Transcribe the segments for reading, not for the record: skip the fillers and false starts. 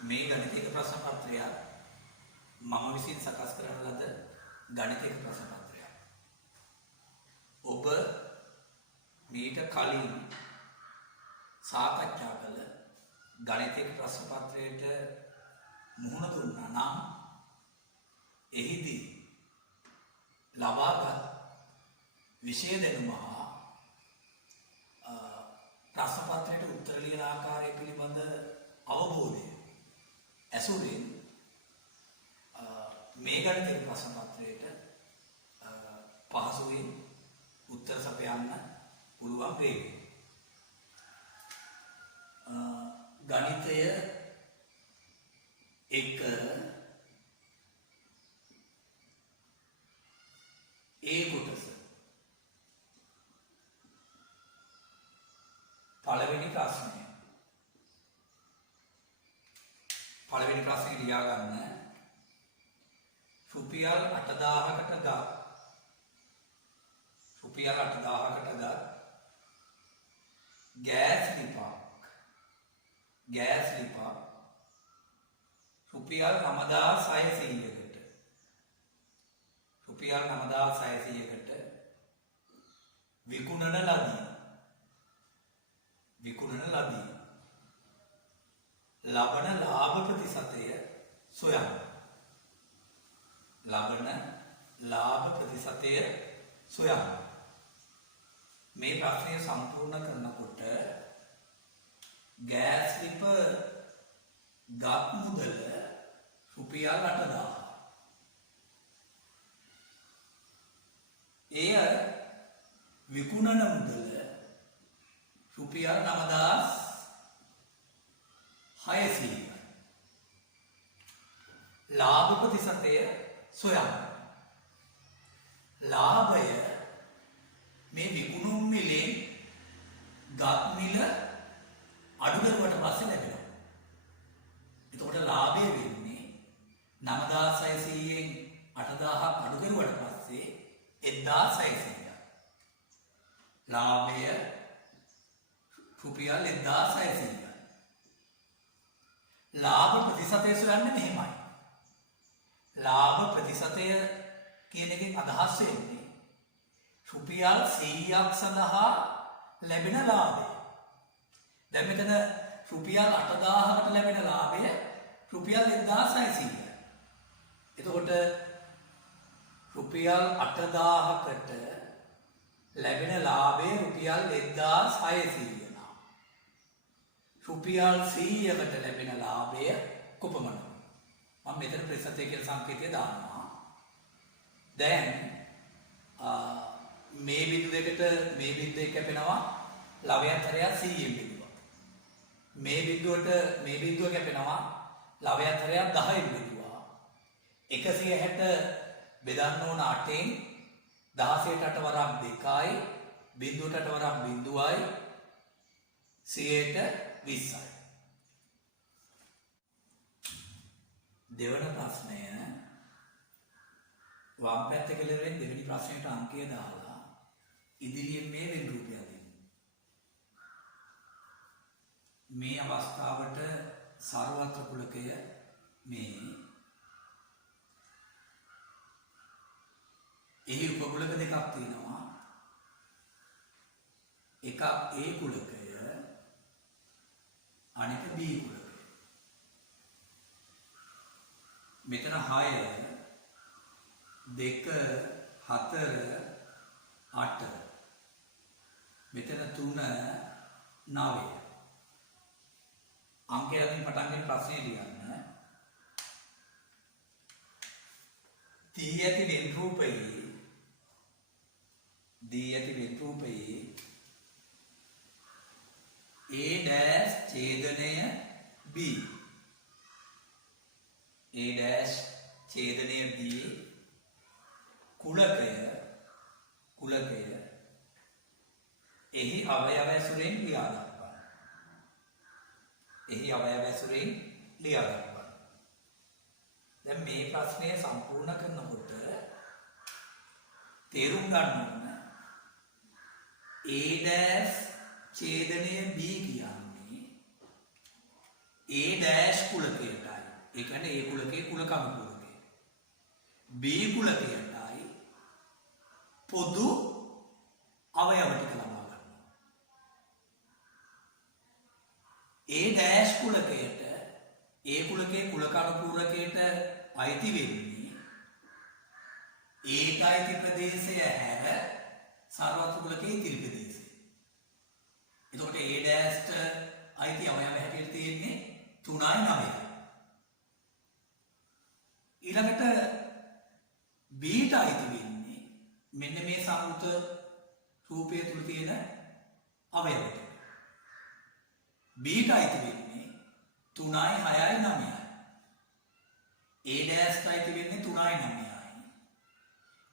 මේ ගණිතික ප්‍රශ්න පත්‍රය මම විසින් සකස් කරන ලද ගණිතික ප්‍රශ්න පත්‍රයක්. ඔබ මීට කලින් සාකච්ඡා කළ ගණිතික ප්‍රශ්න පත්‍රයට මුහුණ දුන්නා නම් එහිදී ලබාගත් විෂය දැනුම හා ප්‍රශ්න පත්‍රයට උත්තර ලියන ආකාරය පිළිබඳ අවබෝධය ඇසුරින් මේ ගණිතික ප්‍රශ්න පත්‍රයට පහසුවෙන් උත්තර සපයන්න පුළුවන් වේවි. ගණිතය එක ඒ කොටස පළවෙනි ප්‍රශ්නය. පළවෙනි ප්‍රශ්නේ ලියා ගන්න. රුපියල් 8000කට ගත් ගෑස් ලිපක් රුපියල් 9600කට විකුණන ලදී. ලබන ලාභ ප්‍රතිශතය සොයන්න. මේ ප්‍රශ්නය සම්පූර්ණ කරනකොට ගෑස් ලිප ගත් මුදල රුපියල් 8000. එය විකුණන මුදල රුපියල් 9600. ලාභ ප්‍රතිශතය සොයන්න. ලාභය මේ විකුණුම් මිලෙන් ගත් මිල අඩු කරුවට පස්සේ ලැබෙනවා. එතකොට ලාභය වෙන්නේ 9600න් 8000ක් අඩු කරුවට පස්සේ 1600ක්. ලාභය රුපියල් 1600ක්. ලාභ ප්‍රතිශතය සොයන්නේ මෙහෙමයි. ලාභ ප්‍රතිශතය කියන එකෙන් අදහස් වෙන්නේ රුපියල් 100ක් සඳහා ලැබෙන ලාභය. දැන් මෙතන රුපියල් 8000කට ලැබෙන ලාභය රුපියල් 1600යි. එතකොට රුපියල් 8000කට ලැබෙන ලාභය රුපියල් 1600 නම් රුපියල් 100කට ලැබෙන ලාභය කොපමණද? මම මෙතන ප්‍රතිශතය කියලා සංකේතය දානවා. දැන් මේ බිඳු දෙකට මේ බිඳුව කැපෙනවා ලවයන් තරයක් 100න් බෙදුවා. මේ බිඳුව කැපෙනවා ලවයන් තරයක් 10න් බෙදුවා. 160 බෙදන්න ඕන 8න් 16ට 8 වරක් 2යි බිඳුවට 8 වරක් 0යි 100ට 20යි. දෙවන ප්‍රශ්නය වම් පැත්ත කෙළවරෙන් දෙවෙනි ප්‍රශ්නයට අංකය දාලා ඉදිරියෙන් මේ වෙන රූපය දෙන්න. මේ අවස්ථාවට සර්වත්‍ර කුලකය මේ එහි උපකුලක දෙකක් තියෙනවා. එකක් A කුලකය අනික B කුලකය. මෙතන 6 2 4 8 මෙතන 3 9 අංකයෙන් පටන් ගන්න ප්‍රශ්නේ ලියන්න. දී ඇති වෙන රූපයේ A dash ඡේදනය B කුලකය එහි අවයව ඇසුරෙන් ලියා දක්වන්න. දැන් මේ ප්‍රශ්නය සම්පූර්ණ කරනකොට තේරුම් ගන්න ඕන A dash ඡේදනය B කියන්නේ A dash කුලකයටයි. ඒ කියන්නේ A කුලකයේ කුලකම කුලකය. B කුලකයටයි පොදු අවයව ටික ලබා ගන්නවා. A dash කුලකයට A කුලකයේ කුලකම කුලකයට අයිති වෙන්නේ ඒට අයිති ප්‍රදේශය හැර සර්වත්‍ර කුලකයේ ඉතිරි ප්‍රදේශය. එතකොට A dash අයිති අවයව හැටියට තියෙන්නේ 3යි 9යි. ඊළඟට B ට අයිති වෙන්නේ මෙන්න මේ සම්මුත රූපය තුල තියෙන අවයව ටික. B ට අයිති වෙන්නේ 3යි 6යි 9යි. A dash ට අයිති වෙන්නේ 3යි 9යි.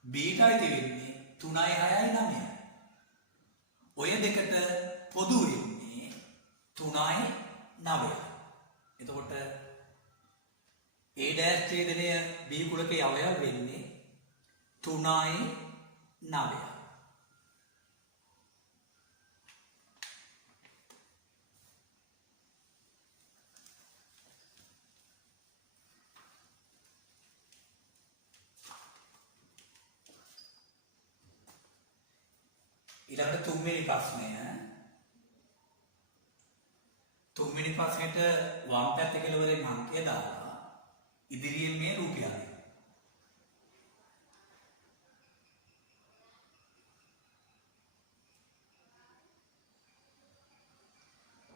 B ට අයිති වෙන්නේ 3යි 6යි 9යි. ඔය දෙකට පොදු වෙන්නේ 3යි 9යි. එතකොට A dash ඡේදනය B කුලකයේ අවයව වෙන්නේ 3යි 9යි. ඊළඟට තුන්වෙනි ප්‍රශ්නය. තුන්වෙනි ප්‍රශ්නෙට වම් පැත්තේ කෙළවරෙන් අංකය දාලා ඉදිරියෙන් මේ රූපය අරගෙන.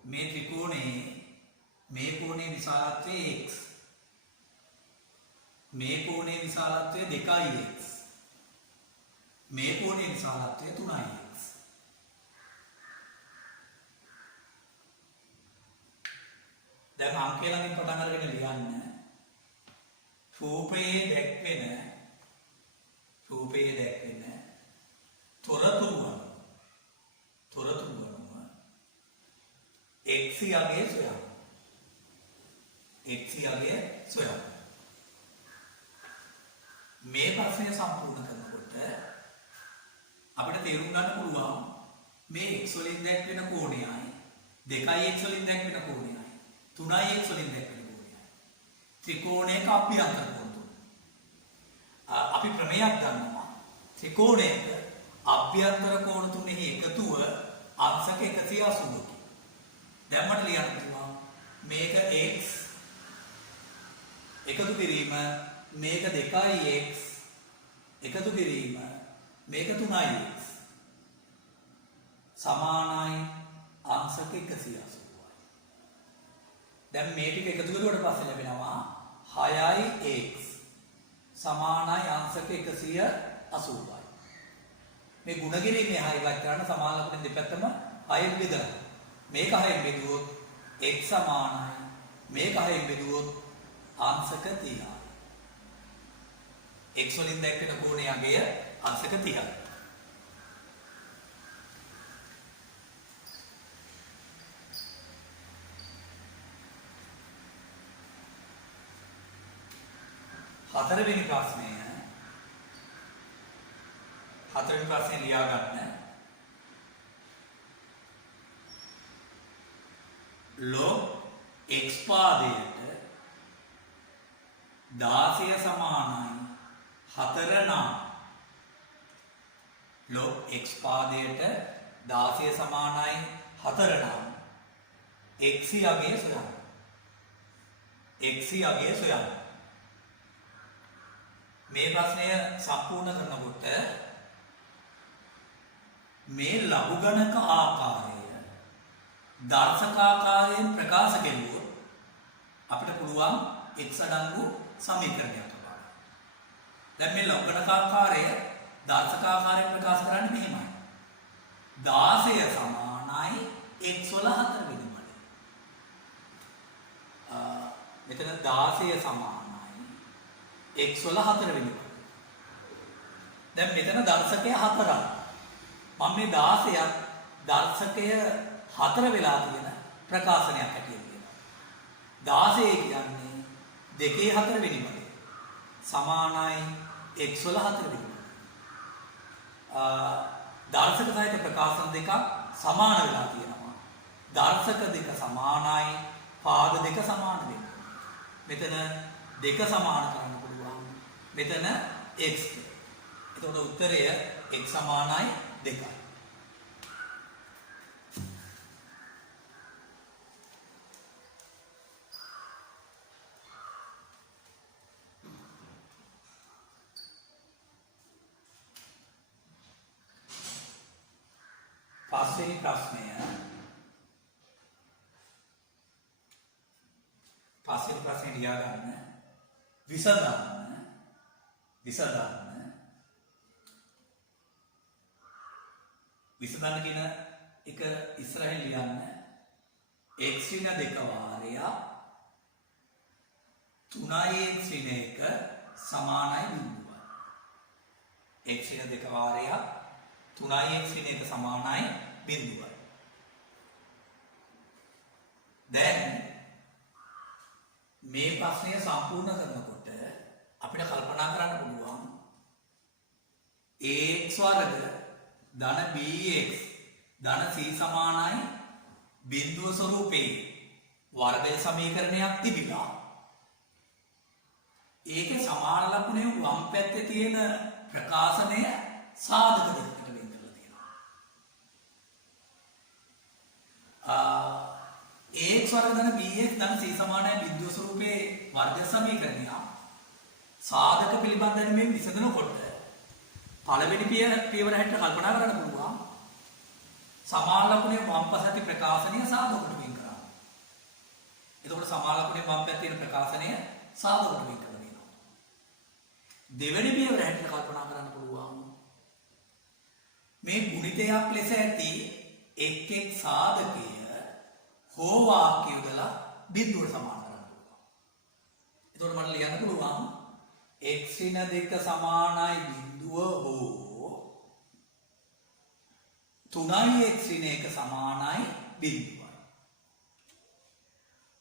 මේ ත්‍රිකෝණයේ මේ කෝණයේ විශාලත්වය x. මේ කෝණයේ විශාලත්වය 2x. මේ කෝණයේ විශාලත්වය 3x. දැන් අංකය ළඟින් පටන් අරගෙන ලියන්න. රූපයේ දැක්වෙන තොරතුරු අනුව x යගේ සොයන්න. මේ ප්‍රශ්නය සම්පූර්ණ කරනකොට අපිට තේරුම් ගන්න පුළුවන් මේ x වලින් දැක්වෙන කෝණයයි 2x වලින් දැක්වෙන කෝණයයි 3x වලින් දැක්වෙන කෝණයයි ත්‍රිකෝණයක අභ්‍යන්තර කෝණ තුන. අපි ප්‍රමේයක් ගන්නවා ත්‍රිකෝණයක අභ්‍යන්තර කෝණ තුනෙහි එකතුව අංශක 180කි. දැන් මට ලියන්න පුළුවන් මේක x එකතු කිරීම මේක 2x එකතු කිරීම මේක 3x සමානයි අංශක 180යි. දැන් මේ ටික එකතු කරුවට පස්සේ ලැබෙනවා 6x සමානයි අංශක 180යි. මේ ගුණ කිරීමේ 6 ඉවත් කරන්න සමාන ලකුණෙන් දෙපැත්තම 6න් බෙදලා. මේක 6න් බෙදුවොත් x සමානයි මේක 6න් බෙදුවොත් අංශක 30යි. x වලින් දැක්වෙන කෝණයේ අගය අංශක 30යි. හතරවෙනි ප්‍රශ්නය ලියා ගන්න. log x පාදයට 16 සමානයි 4 නම් log x පාදයට 16 සමානයි 4 නම් x යගේ සොයන්න. මේ ප්‍රශ්නය සම්පූර්ණ කරනකොට මේ ලඝු ගණක ආකාරය දර්ශකාකාරයෙන් ප්‍රකාශ කෙරුවොත් අපිට පුළුවන් x අඩංගු සමීකරණයක් ලබා ගන්න. දැන් මේ ලඝු ගණක ආකාරය දර්ශකාකාරයෙන් ප්‍රකාශ කරන්නේ මෙහෙමයි. 16 සමානයි x වල 4 වෙනි පදය. මෙතන 16 සමානයි x වල 4 වෙනි පදය. දැන් මෙතන දර්ශකය 4ක්. මම මේ 16ක් දර්ශකය 4 වෙලා තියෙන ප්‍රකාශනයක් හැටියට කියනවා. 16 කියන්නේ 2 4 වෙනි පදය. සමානයි x වල 4 වෙනි පදය. දර්ශක සහිත ප්‍රකාශන දෙකක් සමාන වෙලා තියෙනවා. දර්ශක දෙක සමානයි පාද දෙක සමාන වෙන්න. මෙතන දෙක සමාන කරන්න පුළුවන්. මෙතන x. එතකොට උත්තරය x සමානයි 2යි. පස්වෙනි ප්‍රශ්නය ලියා ගන්න. විසඳන්න කියන එක ඉස්සරහින් ලියන්න. x ඍණ 2 වාරය 3x ඍණ 1 සමානයි බිඳුවයි. x ඍණ 2 වාරය 3x ඍණ 1 සමානයි බිඳුවයි. දැන් මේ ප්‍රශ්නය සම්පූර්ණ කරනකොට අපිට කල්පනා කරන්න පුළුවන් ax වර්ග ධන bx ධන c සමානයි බිඳුව ස්වරූපේ වර්ග සමීකරණයක් තිබිලා ඒකේ සමාන ලකුණේ වම් පැත්තේ තියෙන ප්‍රකාශනය සාධක දෙකකට වෙන් කරලා තියෙනවා. ax වර්ග ධන bx ධන c සමානයි බිඳුව ස්වරූපේ වර්ග සමීකරණය සාධක පිළිබඳව මේ විසඳනකොට පළවෙනි පියවර හැට කල්පනා කරන්න පුළුවන් සමාන ලකුණේ වම් පස ඇති ප්‍රකාශනය සාධකට වෙන් කරා. එතකොට සමාන ලකුණේ වම් පැත්තේ තියෙන ප්‍රකාශනය සාධකට වෙන් කරලා දෙනවා. දෙවෙනි පියවර හැට කල්පනා කරන්න පුළුවන් මේ ගුණිතයක් ලෙස ඇති එක් එක් සාධකය හෝ වාක්‍ය යොදලා බිඳුවට සමාන කරන්න පුළුවන්. එතකොට මට ලියන්න පුළුවන් x ඍණ 2 සමානයි බිඳුව හෝ 3x ඍණ 1 සමානයි බිඳුවයි.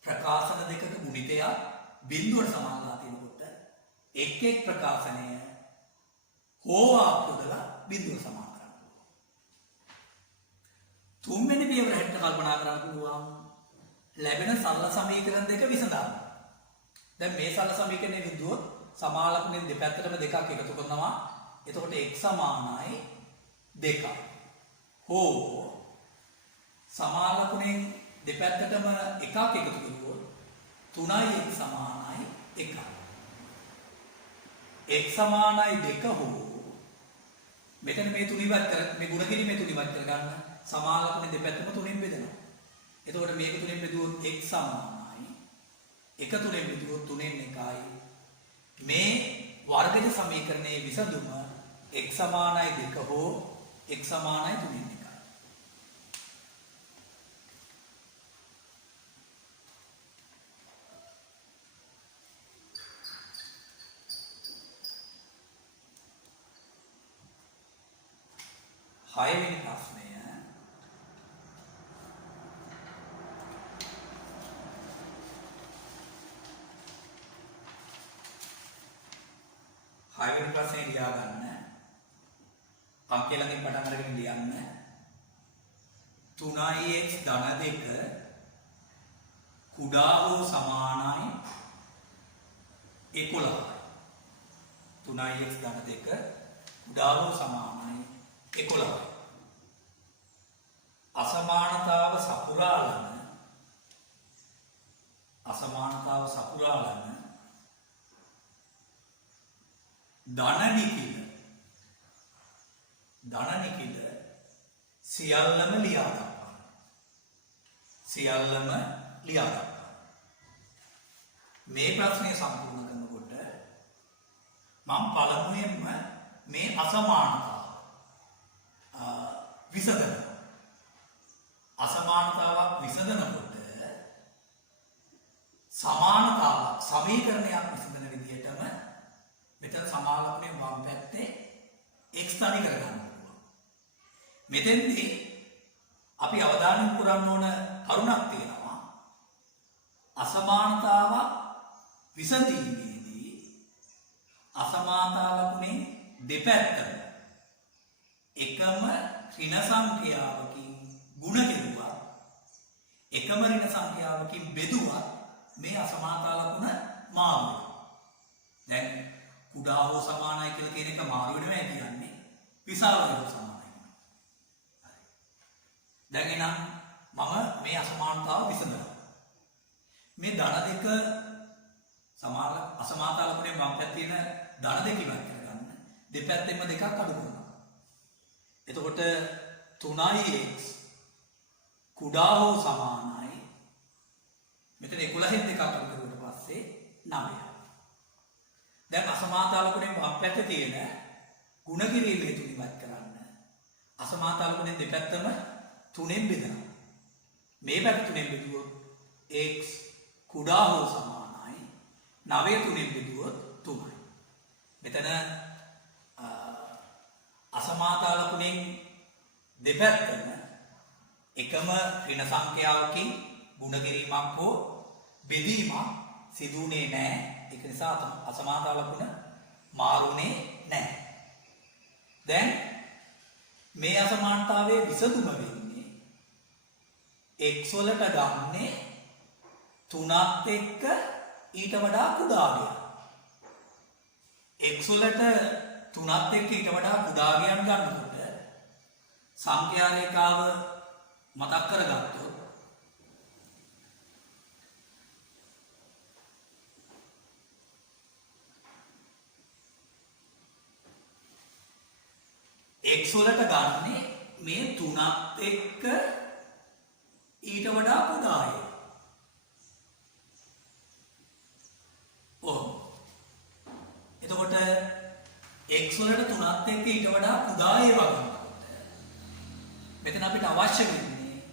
ප්‍රකාශන දෙකක ගුණිතය බිඳුවට සමානලා තියෙනකොට එක් එක් ප්‍රකාශනය හෝ වාක්‍ය යොදලා බිඳුවට සමාන කරන්න පුළුවන්. තුන්වෙනි පියවර හැට කල්පනා කරන්න පුළුවන් ලැබෙන සරල සමීකරණ දෙක විසඳන්න. දැන් මේ සරල සමීකරණය විදුවොත් සමාන ලකුණෙන් දෙපැත්තටම දෙකක් එකතු කරනවා. එතකොට x සමානයි 2. හෝ සමාන ලකුණෙන් දෙපැත්තටම එකක් එකතු කරුවොත් 3x සමානයි 1. x සමානයි 2 හෝ මෙතන මේ තුන ඉවත් කර මේ ගුණ කිරීමේ තුන ඉවත් කරගන්න සමාන ලකුණෙන් දෙපැත්තම තුනෙන් බෙදෙනවා. එතකොට මේක තුනෙන් බෙදුවොත් x සමානයි 1 තුනෙන් බෙදුවොත් 3න් 1යි. මේ වර්ගජ සමීකරණයේ විසඳුම x සමානයි 2 හෝ x සමානයි 3න් 1යි. හයවෙනි ප්‍රශ්නය හයවෙනි ප්‍රශ්නේ ලියා ගන්න. අංකය ළඟින් පටන් අරගෙන ලියන්න. 3x ධන 2 කුඩා හෝ සමානයි 11යි. 3x ධන 2 කුඩා හෝ සමානයි 11යි. අසමානතාව සපුරාලන ධන නිකිල සියල්ලම ලියා දක්වන්න. මේ ප්‍රශ්නය සම්පූර්ණ කරනකොට මම පළමුවෙන්ම මේ අසමානතාව විසඳනවා. අසමානතාවක් විසඳනකොට සමානතාවක් සමීකරණයක් විසඳන විදිහටම මෙතන සමාන ලකුණේ වම් පැත්තේ x තනි කරගන්න පුළුවන්. මෙතෙන්දී අපි අවධානය යොමු කරන්න ඕන කරුණක් තියෙනවා. අසමානතාව විසඳීමේදී අසමානතාව ලකුණේ දෙපැත්තම එකම ඍණ සංඛ්‍යාවකින් ගුණ කෙරුවා එකම ඍණ සංඛ්‍යාවකින් බෙදුවත් මේ අසමානතා ලකුණ මාරු වෙනවා. දැන් කුඩා හෝ සමානයි කියලා කියන එක මාරු වෙනවා කියන්නේ විශාල හෝ සමානයි. හරි. දැන් එනම් මම මේ අසමානතාව විසඳනවා. මේ ධන දෙක අසමානතා ලකුණේ වම් පැත්තේ තියෙන ධන දෙක ඉවත් කරගන්න. දෙපැත්තෙම දෙකක් අඩු කරනවා. එතකොට 3x කුඩා හෝ සමානයි. මෙතන 11න් දෙකක් අඩු කරුවට පස්සේ 9යි. දැන් අසමානතා ලකුණෙන් වම් පැත්තේ තියෙන ගුණ කිරීමේ තුන ඉවත් කරන්න. අසමානතා ලකුණෙන් දෙපැත්තම 3ෙන් බෙදනවා. මේ පැත්ත 3ෙන් බෙදුවොත් x කුඩා හෝ සමානයි 9 3ෙන් බෙදුවොත් 3යි. මෙතන අසමානතා ලකුණෙන් දෙපැත්තම එකම ඍණ සංඛ්‍යාවකින් ගුණ කිරීමක් හෝ බෙදීමක් සිදුුනේ නැහැ. ඒක නිසා අසමානතා ලකුණ මාරුනේ නැහැ. දැන් මේ අසමානතාවයේ විසඳුම වෙන්නේ x වලට ගන්නේ 3ත් එක්ක ඊට වඩා කුඩා ගයක්. x වලට 3ත් එක්ක ඊට වඩා කුඩා ගයක් ගන්නකොට සංඛ්‍යා රේඛාව මතක් කරගත්තොත් x වලට ගන්නේ මේ 3ත් එක්ක ඊට වඩා කුඩාය. එතකොට x වලට 3ත් එක්ක ඊට වඩා කුඩාය වගනකොට මෙතන අපිට අවශ්‍ය වෙන්නේ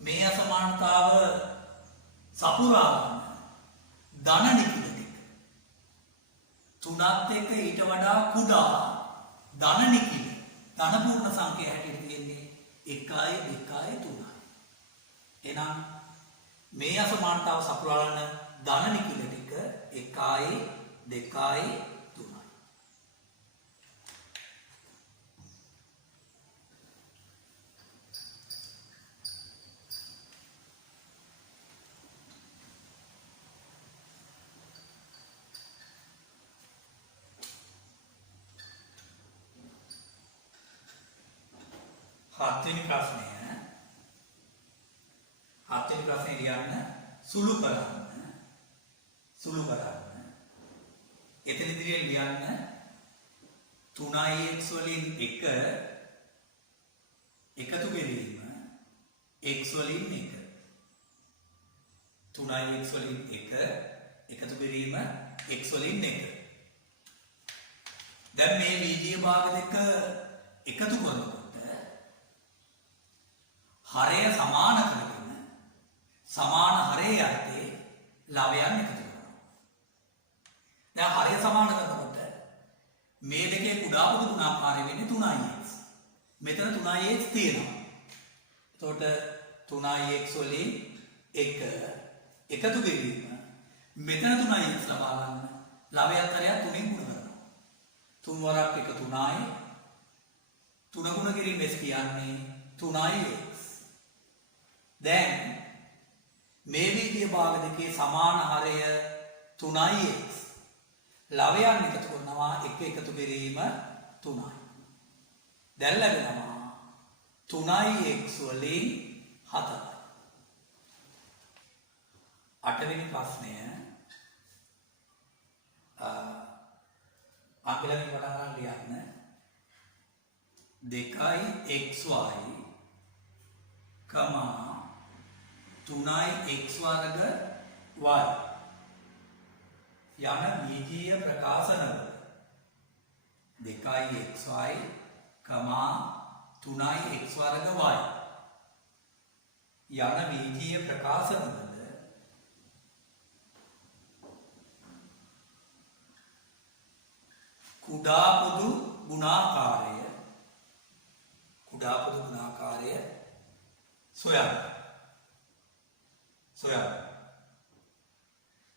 මේ අසමානතාව සපුරා ගන්න ධන නිකුත ටික. 3ත් එක්ක ඊට වඩා කුඩා ධන නිකුත ධන පූර්ණ සංඛ්‍යා හැටියට තියෙන්නේ 1යි 2යි 3යි. එහෙනම් මේ අසමානතාව සපුරා ගන්න ධන නිකුත ටික 1යි 2යි 3යි. හත්වෙනි ප්‍රශ්නය ලියන්න සුළු කරන්න. එතන ඉදිරියෙන් ලියන්න 3x වලින් 1 එකතු කිරීම x වලින් 1. 3x වලින් 1 එකතු කිරීම x වලින් 1. දැන් මේ වීදියේ භාග දෙක එකතු කරනකොට හරය සමාන කරගෙන සමාන හරයේ යටතේ ලවයන් එකතු කරනවා. දැන් හරය සමාන කරනකොට මේ දෙකේ කුඩා පොදු ගුණාකාරය වෙන්නේ 3x. මෙතන 3x තියෙනවා. එතකොට 3x වලින් 1 එකතු කිරීම මෙතන 3x ලබා ගන්න ලවයන් හරයක් 3ෙන් ගුණ කරනවා. 3 වරක් 1 3යි. 3 ගුණ කිරීම s කියන්නේ 3x. දැන් මේ වීදියේ භාග දෙකේ සමාන හරය 3x. ලවයන් එකතු කරනවා 1 එකතු කිරීම 3යි. දැන් ලැබෙනවා 3x වලින් 4යි. 8 වෙනි ප්‍රශ්නය අංගලකින් වඩා ගන්න ලියන්න 2xy 3x වර්ග y යන බීජීය ප්‍රකාශනවල 2xy 3x වර්ග y යන බීජීය ප්‍රකාශනවල කුඩා පොදු ගුණාකාරය සොයන්න.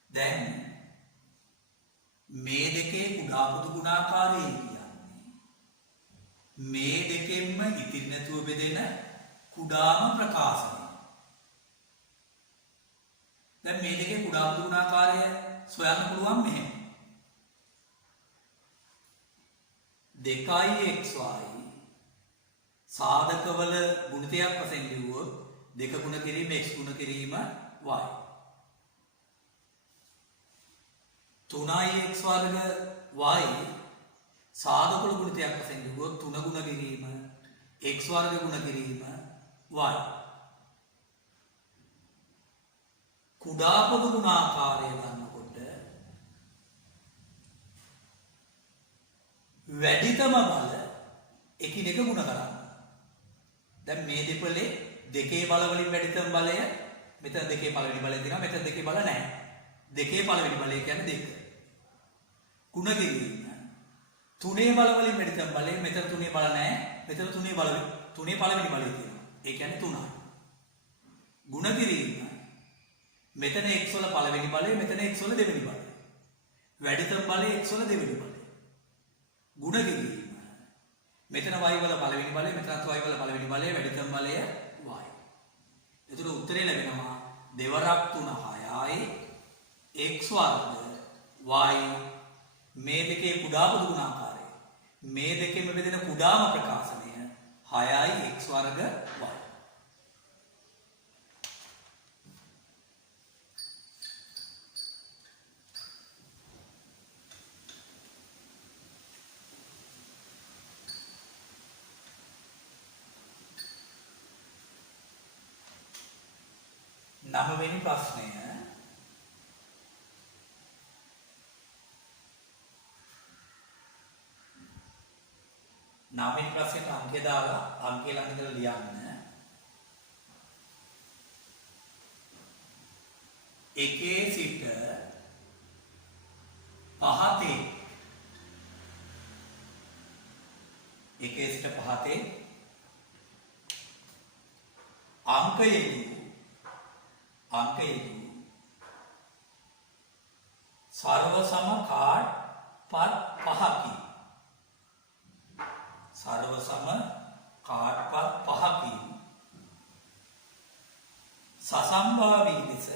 දැන් මේ දෙකේ කුඩා පොදු ගුණාකාරය කියන්නේ මේ දෙකෙන්ම ඉතිරි නැතුව බෙදෙන කුඩාම ප්‍රකාශනය. දැන් මේ දෙකේ කුඩා පොදු ගුණාකාරය සොයන්න පුළුවන් මෙහෙම. 2xy සාධකවල ගුණිතයක් වශයෙන් ලිව්වොත් 2 ගුණ කිරීම x ගුණ කිරීම y. 3x වර්ග y සාධකවල ගුණිතයක් වශයෙන් ලිව්වොත් 3 ගුණ කිරීම x වර්ග ගුණ කිරීම y. කුඩා පොදු ගුණාකාරය ගන්නකොට වැඩිතම බල එකිනෙක ගුණ කරන්න. දැන් මේ දෙපළේ දෙකේ බල වලින් වැඩිතම බලය මෙතන දෙකේ පළවෙනි බලය දෙනවා මෙතන දෙකේ බල නැහැ. දෙකේ පළවෙනි බලය කියන්නේ 2. ගුණ කිරීම. තුනේ බල වලින් වැඩිතම බලය මෙතන තුනේ බල නැහැ. මෙතන තුනේ පළවෙනි බලය තියෙනවා. ඒ කියන්නේ 3යි. ගුණ කිරීම. මෙතන x වල පළවෙනි බලය මෙතන x වල දෙවෙනි බලය. වැඩිතම බලය x වල දෙවෙනි බලය. ගුණ කිරීම. මෙතන y වල පළවෙනි බලය මෙතනත් y වල පළවෙනි බලය වැඩිතම බලය y. එතකොට උත්තරේ ලැබෙනවා 2 වරක් 3 6යි x වර්ග y මේ දෙකේ කුඩා පොදු ගුණාකාරය. මේ දෙකෙම බෙදෙන කුඩාම ප්‍රකාශනය 6යි x වර්ග y. නවවෙනි ප්‍රශ්නය නවවෙනි ප්‍රශ්නෙට අංකය දාලා අංකය ළඟ ඉඳලා ලියන්න. එකේ සිට පහතේ එකේ සිට පහතේ අංකයෙහි සර්ව සම කාඩ් පත් පහකි. සර්ව සම කාඩ් පත් පහකි. සසම්භාවී ලෙස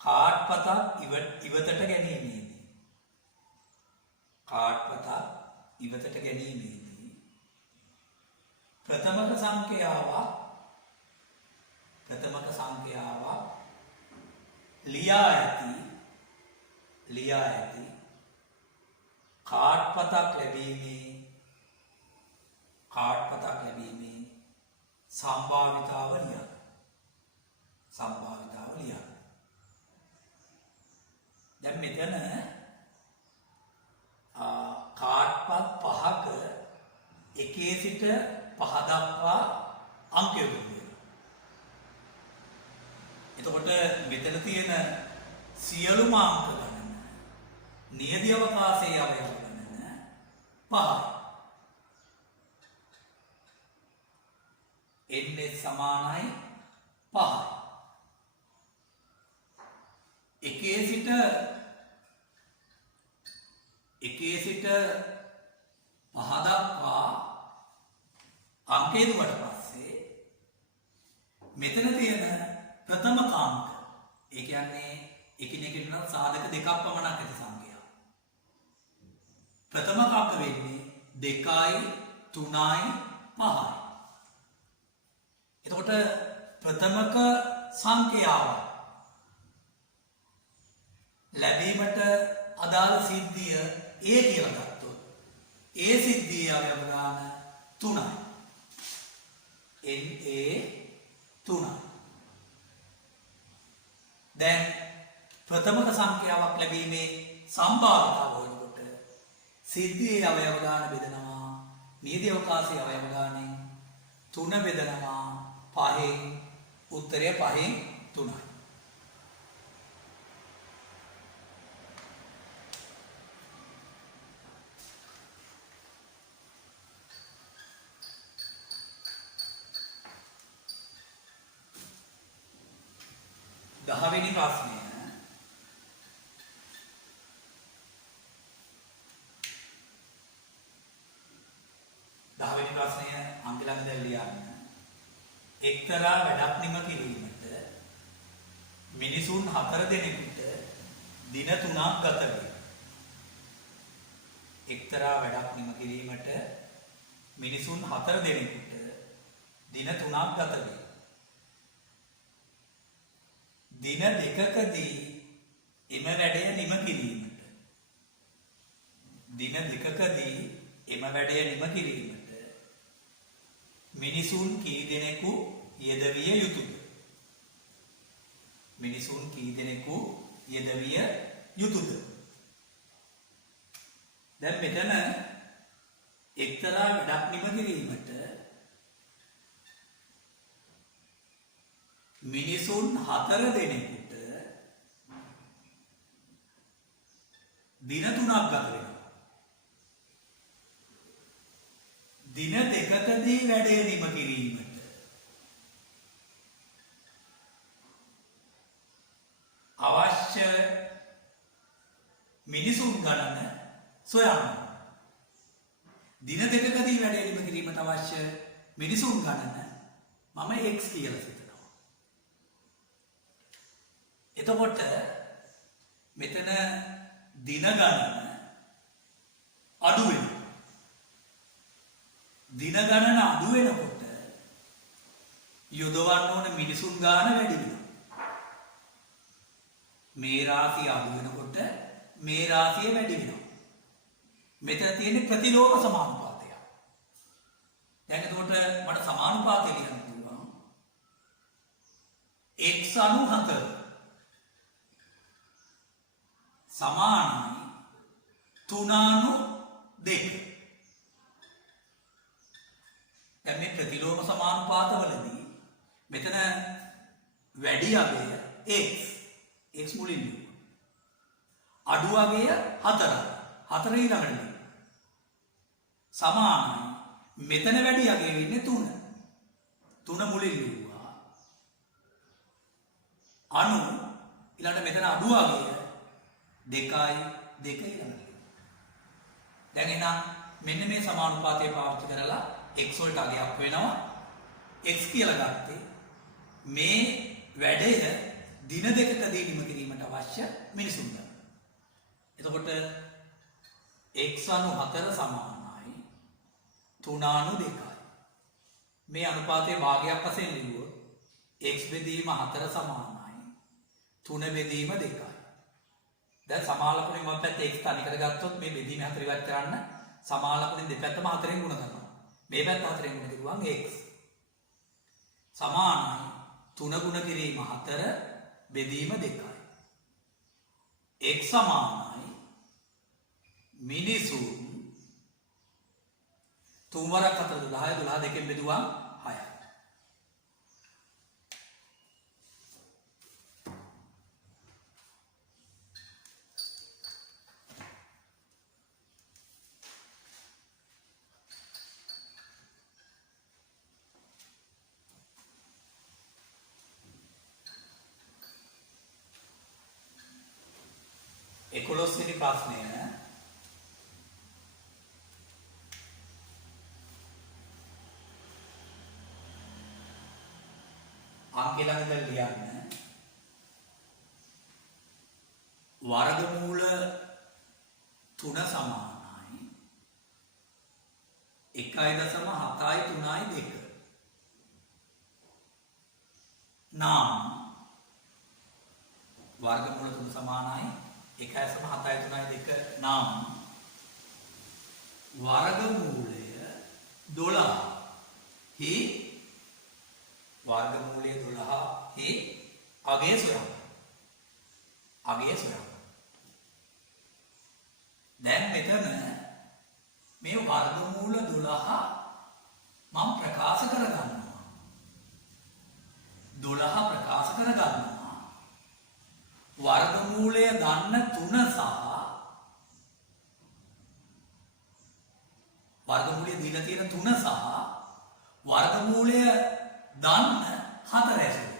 කාඩ් පතක් ඉවතට ගැනීමේදී ප්‍රථමක සංඛ්‍යාවක් ලියා ඇති කාඩ් පතක් ලැබීමේ සම්භාවිතාව ලියන්න. දැන් මෙතන කාඩ් පත් 5ක එකේ සිට 5 දක්වා අංක යොදනවා. එතකොට මෙතන තියෙන සියලුම අංක ගණන නියදි අවකාශයේ අවයව ගණන 5යි. n සමානයි 5යි. එකේ සිට 5 දක්වා අංක යොදුවට පස්සේ මෙතන තියෙන ප්‍රථම කාංක ඒ කියන්නේ එකිනෙකට නම් සාධක දෙකක් පමණක් ඇති සංඛ්‍යාව. ප්‍රථම කාංක වෙන්නේ 2යි 3යි 5යි. එතකොට ප්‍රථමක සංඛ්‍යාව ලැබීමට අදාළ සිද්ධිය A කියලා ගත්තොත් ඒ සිද්ධියේ අවයව ගාන 3යි. NA 3යි. දැන් ප්‍රථමක සංඛ්‍යාවක් ලැබීමේ සම්භාවිතාව වෙනකොට සිද්ධියේ අවයව ගාන බෙදනවා නියදි අවකාශයේ අවයව ගානෙන් 3 බෙදනවා 5න් උත්තරය 5න් 3යි. දහවෙනි ප්‍රශ්නය අංක ළඟ දැන් ලියන්න. x මිනිසුන් 4 දෙනෙකුට දින 3ක් ගත වේ. එක්තරා වැඩක් නිම කිරීමට මිනිසුන් 4 දෙනෙකුට දින 3ක් ගත වේ. දින දෙකකදී එම වැඩය නිම කිරීමට මිනිසුන් කී දෙනෙකු යෙදවිය යුතුද? දැන් මෙතන එක්තරා වැඩක් නිම කිරීමට මිනිසුන් 4 දෙනෙකුට දින 3ක් ගත වෙනවා. දින දෙකකදී වැඩේ නිම කිරීමට අවශ්‍ය මිනිසුන් ගණන සොයන්න. දින දෙකකදී වැඩේ නිම කිරීමට අවශ්‍ය මිනිසුන් ගණන මම x කියලා සිතනවා. එතකොට මෙතන දින ගණන අඩු වෙනවා. දින ගණන අඩු වෙනකොට යොදවන්න ඕන මිනිසුන් ගාන වැඩි වෙනවා. මේ රාශිය අඩු වෙනකොට මේ රාශිය වැඩි වෙනවා. මෙතන තියෙන ප්‍රතිලෝම සමානුපාතය. දැන් එතකොට මට සමානුපාතය ලියන්න පුළුවන්. x අනු 4 සමානයි 3 අනු 2. දැන් මේ ප්‍රතිලෝම සමානුපාතවලදී මෙතන වැඩි අගය x මුලින් ලියුවා. අඩු අගය 4 ඊළඟට සමානයි. මෙතන වැඩි අගය වෙන්නේ 3 මුලින් ලියුවා. අනු ඊළඟට මෙතන අඩු අගය 2 ඊළඟට. දැන් එහෙනම් මෙන්න මේ සමානුපාතය පාවිච්චි කරලා x වලට අගයක් වෙනවා. x කියලා ගත්තේ මේ වැඩය දින දෙකකදී නිම කිරීමට අවශ්‍ය මිනිසුන් ගන්න. එතකොට x අනු 4 සමානයි 3 අනු 2යි. මේ අනුපාතයේ භාගයක් වශයෙන් ලියුවොත් x බෙදීම 4 සමානයි 3 බෙදීම 2යි. දැන් සමාලකුණෙන් මම පැත්තේ x තනි කරගත්තොත් මේ බෙදීම 4 ඉවත් කරන්න සමාලකුණෙන් දෙපැත්තම 4ෙන් ගුණ කරනවා. මේ පැත්ත 4ෙන් ගුණ කරුවම x සමානයි 3 ගුණ කිරීම 4 බෙදීම 2යි. x සමානයි මිනිසුන් 3 වරක් 4 10 12 දෙකෙන් බෙදුවා 6යි. එකොළොස්වෙනි ප්‍රශ්නය අංක ළඟට ලියන්න. වර්ගමූල 3 සමානයි 1.732 නම් වර්ගමූල 3 සමානයි 1.732 නම් වර්ගමූලය 12 හි වර්ගමූලය 12 හි අගය සොයන්න. දැන් මෙතන මේ වර්ගමූල 12 මම ප්‍රකාශ කරගන්නවා. 12 ප්‍රකාශ කරගන්නවා. වර්ගමූලය ගන්න 3 සහ වර්ගමූලය දීලා තියෙන 3 සහ වර්ගමූලය දන්න 4 ඇසුර.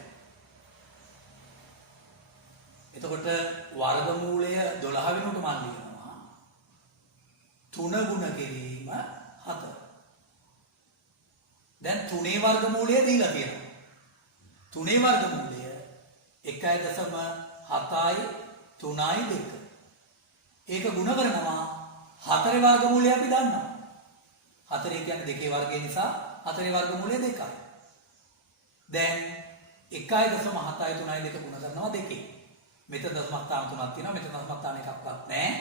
එතකොට වර්ගමූලය 12 වෙනුවට මම ලියනවා 3 ගුණ කිරීම 4. දැන් 3 වර්ගමූලය දීලා තියෙනවා. 3 වර්ගමූලය 1.7යි 3යි 2. ඒක ගුණ කරනවා 4 වර්ගමූලය අපි දන්නවා. 4 කියන්නේ 2 වර්ගය නිසා 4 වර්ගමූලය 2යි. දැන් 1.7යි 3යි 2 ගුණ කරනවා 2. මෙතන දශම ස්ථාන 3ක් තියෙනවා. මෙතන දශම ස්ථාන එකක්වත් නැහැ.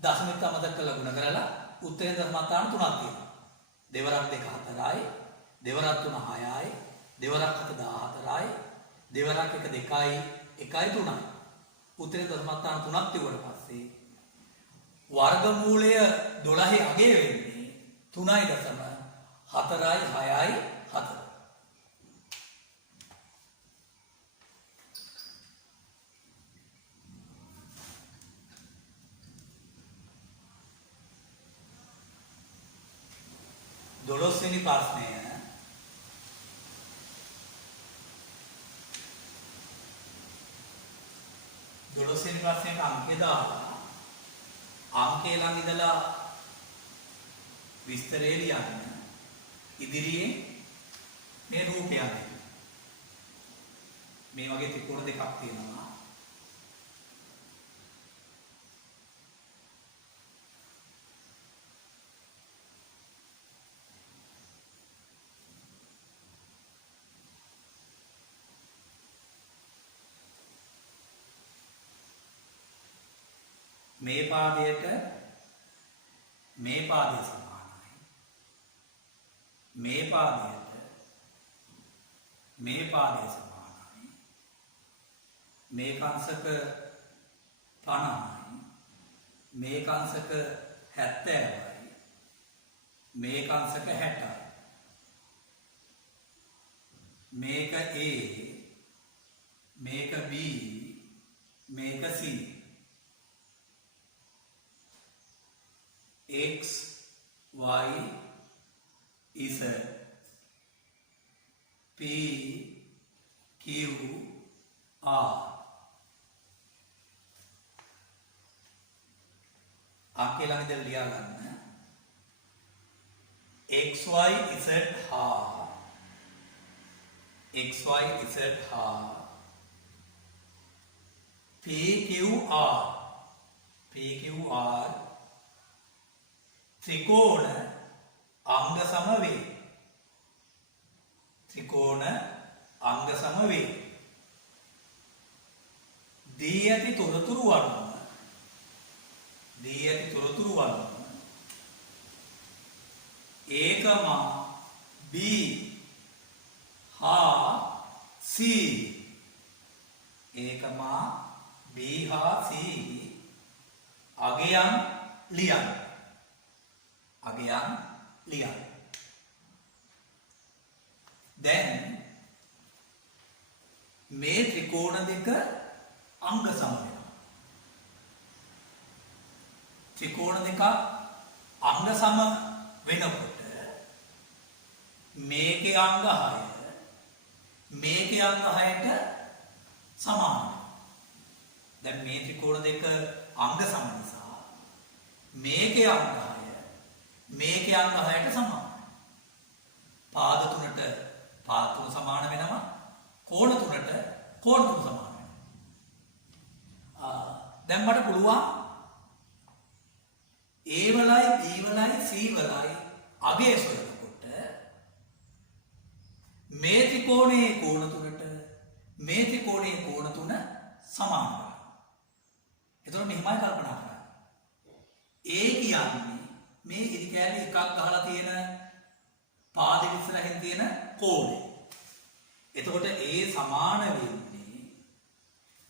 දශමික අමතක කරලා ගුණ කරලා උත්තරේ දශම ස්ථාන 3ක් තියෙනවා. දෙවරක් 2 4යි, දෙවරක් 3 6යි, දෙවරක් 7 14යි, දෙවරක් 1 2යි, 1යි 3යි. උත්තරේ දශම ස්ථාන 3ක් තිබුණාට පස්සේ වර්ගමූලය 12 අගය වෙන්නේ 3.4යි 6යි 4. දොළොස්වෙනි ප්‍රශ්නය අංකය දාලා අංකය ළඟ ඉඳලා විස්තරය ලියන්න. ඉදිරියේ මේ රූපය මේ වගේ ත්‍රිකෝණ දෙකක් තියෙනවා. මේ පාදයට මේ පාදය සමානයි. මේ පාදයට මේ පාදය සමානයි. මේ කංශක 50යි. මේ කංශක 70යි. මේ කංශක 60යි. මේක A, මේක B, මේක C. X, Y, Z, P, Q, R. අංකේ ළඟ ඉඳලා ලියා ගන්න. X, Y, Z හා X, Y, Z හා P, Q, R. P, Q, R ත්‍රිකෝණ අංග සම වේ. ත්‍රිකෝණ අංග සම වේ. දී ඇති තොරතුරු අනුව ඒකමා B හා C ඒකමා B හා C අගයන් ලියන්න. දැන් මේ ත්‍රිකෝණ දෙක අංග සම වෙනවා. ත්‍රිකෝණ දෙක අංග සම වෙනකොට මේකේ අංග 6 මේකේ අංග 6ට සමානයි. දැන් මේ ත්‍රිකෝණ දෙක අංග සම නිසා මේකේ අංග 6 මේකේ අංග 6ට සමානයි. පාද තුනට පාද තුන සමාන වෙනවා. කෝණ තුනට කෝණ තුන සමාන වෙනවා. දැන් මට පුළුවන් A වලයි B වලයි C වලයි අගය සොයනකොට මේ ත්‍රිකෝණයේ කෝණ තුනට මේ ත්‍රිකෝණයේ කෝණ තුන සමාන වෙනවා. එතකොට මෙහිමයි කල්පනා කරන්න. A කියන්නේ මේ ඉරි කෑලි එකක් ගහලා තියෙන පාදෙ ඉස්සරහින් තියෙන කෝණය. එතකොට ඒ සමාන වෙන්නේ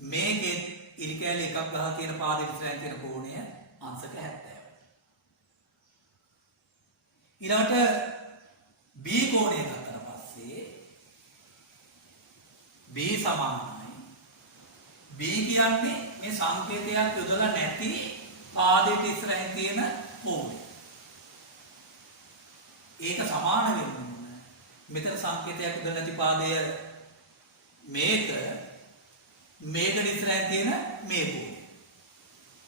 මේකේ ඉරි කෑලි එකක් ගහලා තියෙන පාදෙ ඉස්සරහින් තියෙන කෝණය අංශක 70. ඊළඟට B කෝණය ගත්තට පස්සේ B සමානයි. B කියන්නේ මේ සංකේතයක් යොදලා නැති පාදෙට ඉස්සරහින් තියෙන කෝණය. ඒක සමාන වෙන්න ඕන. මෙතන සංකේතයක් උදලා නැති පාදය මේකට ඉස්සරහින් තියෙන මේ කෝණය.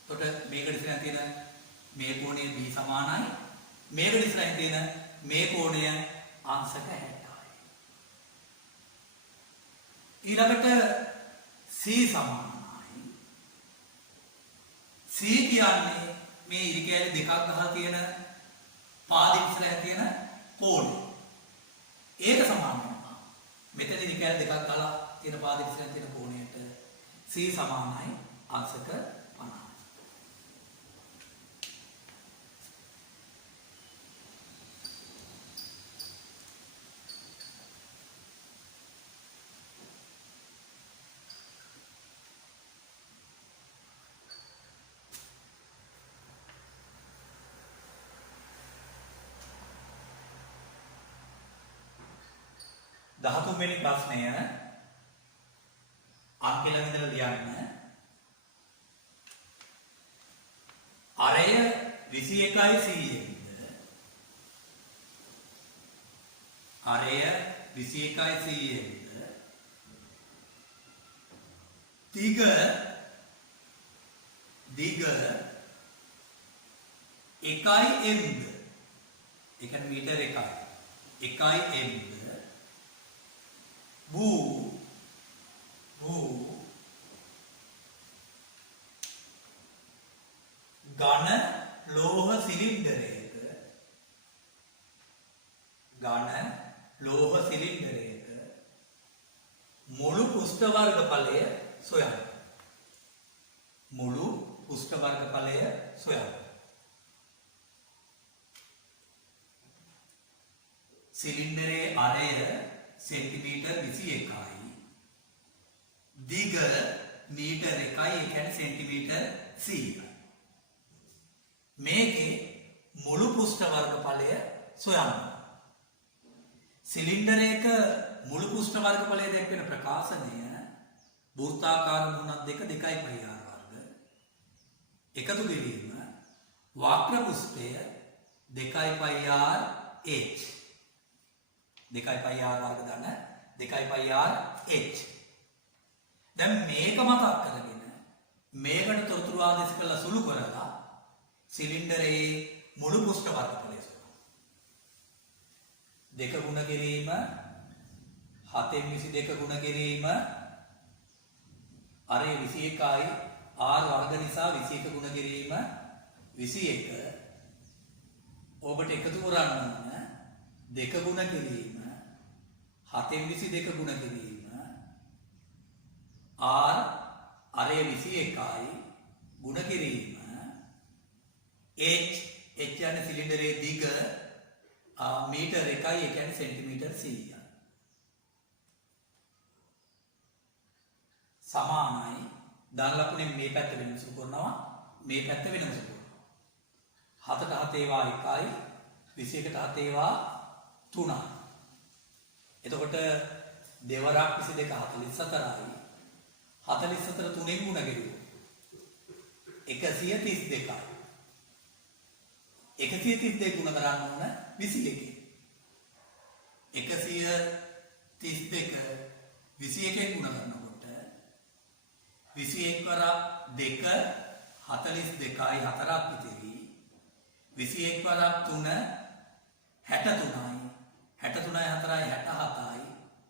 එතකොට මේකට ඉස්සරහින් තියෙන මේ කෝණය B සමානයි. මේකට ඉස්සරහින් තියෙන මේ කෝණය අංශක 60යි. ඊළඟට C සමානයි. C කියන්නේ මේ ඉරි කෑලි දෙකක් ගහලා තියෙන පාදින් ඉස්සරහ තියෙන කෝණය. ඒක සමාන වෙනවා. මෙතන ඉරි කෑලි දෙකක් ගහලා තියෙන පාදින් ඉස්සරහ තියෙන කෝණයට C සමානයි අංශක 50. දහතුන්වෙනි ප්‍රශ්නය අංක ළඟ ඉඳලා ලියන්න. අරය 21යි 100ද? අරය 21යි 100ද? දිග 1යි mද? ඒ කියන්නේ මීටර 1යි mද? භූ ඝන ලෝහ සිලින්ඩරයක මුළු පෘෂ්ඨ වර්ගඵලය සොයන්න. මුළු පෘෂ්ඨ වර්ගඵලය සොයන්න. සිලින්ඩරයේ අරය सेंटीमीटर 21යි. දිග මීටර 1යි, ඒ කියන්නේ සෙන්ටිමීටර 100යි. මේකේ මුළු පෘෂ්ඨ වර්ගඵලය සොයන්න. සිලින්ඩරයක මුළු පෘෂ්ඨ වර්ගඵලය දැක්වෙන ප්‍රකාශනය වෘත්තාකාර මුහුණක් දෙක 2πr වර්ග එකතු කිරීම වක්‍ර පෘෂ්ඨය 2πr h 2πr වර්ග ධන 2πr h. දැන් මේක මතක් කරගෙන මේකට තොරතුරු ආදේශ කළා සුළු කරලා සිලින්ඩරයේ මුළු පෘෂ්ඨ වර්ගඵලය සොයනවා. 2 ගුණ කිරීම 7න් 22 ගුණ කිරීම අර 21යි r වර්ග නිසා 21 ගුණ කිරීම 21 ඔබට එකතු කරන්න ඕන 2 ගුණ කිරීම 7න් 22 ගුණ කිරීම r අරය 21යි ගුණ කිරීම h කියන්නේ සිලින්ඩරයේ දිග මීටර 1යි, ඒ කියන්නේ සෙන්ටිමීටර 100යි. සමානයි ධන ලකුණෙන් මේ පැත්ත වෙනස කරනවා, මේ පැත්ත වෙනස කරනවා. 7ට 7 ඒවා 1යි, 21ට 7 ඒවා 3යි. එතකොට දෙවරක් 22 44යි. 44 3ෙන් ගුණ කෙරුවොත් 132යි. 132 ගුණ කරන්න ඕන 21. 132 21 ගුණ කරනකොට 21 වරක් 2 42යි 4ක් ඉතිරි. 21 වරක් 3 63යි. 63යි 4යි 67යි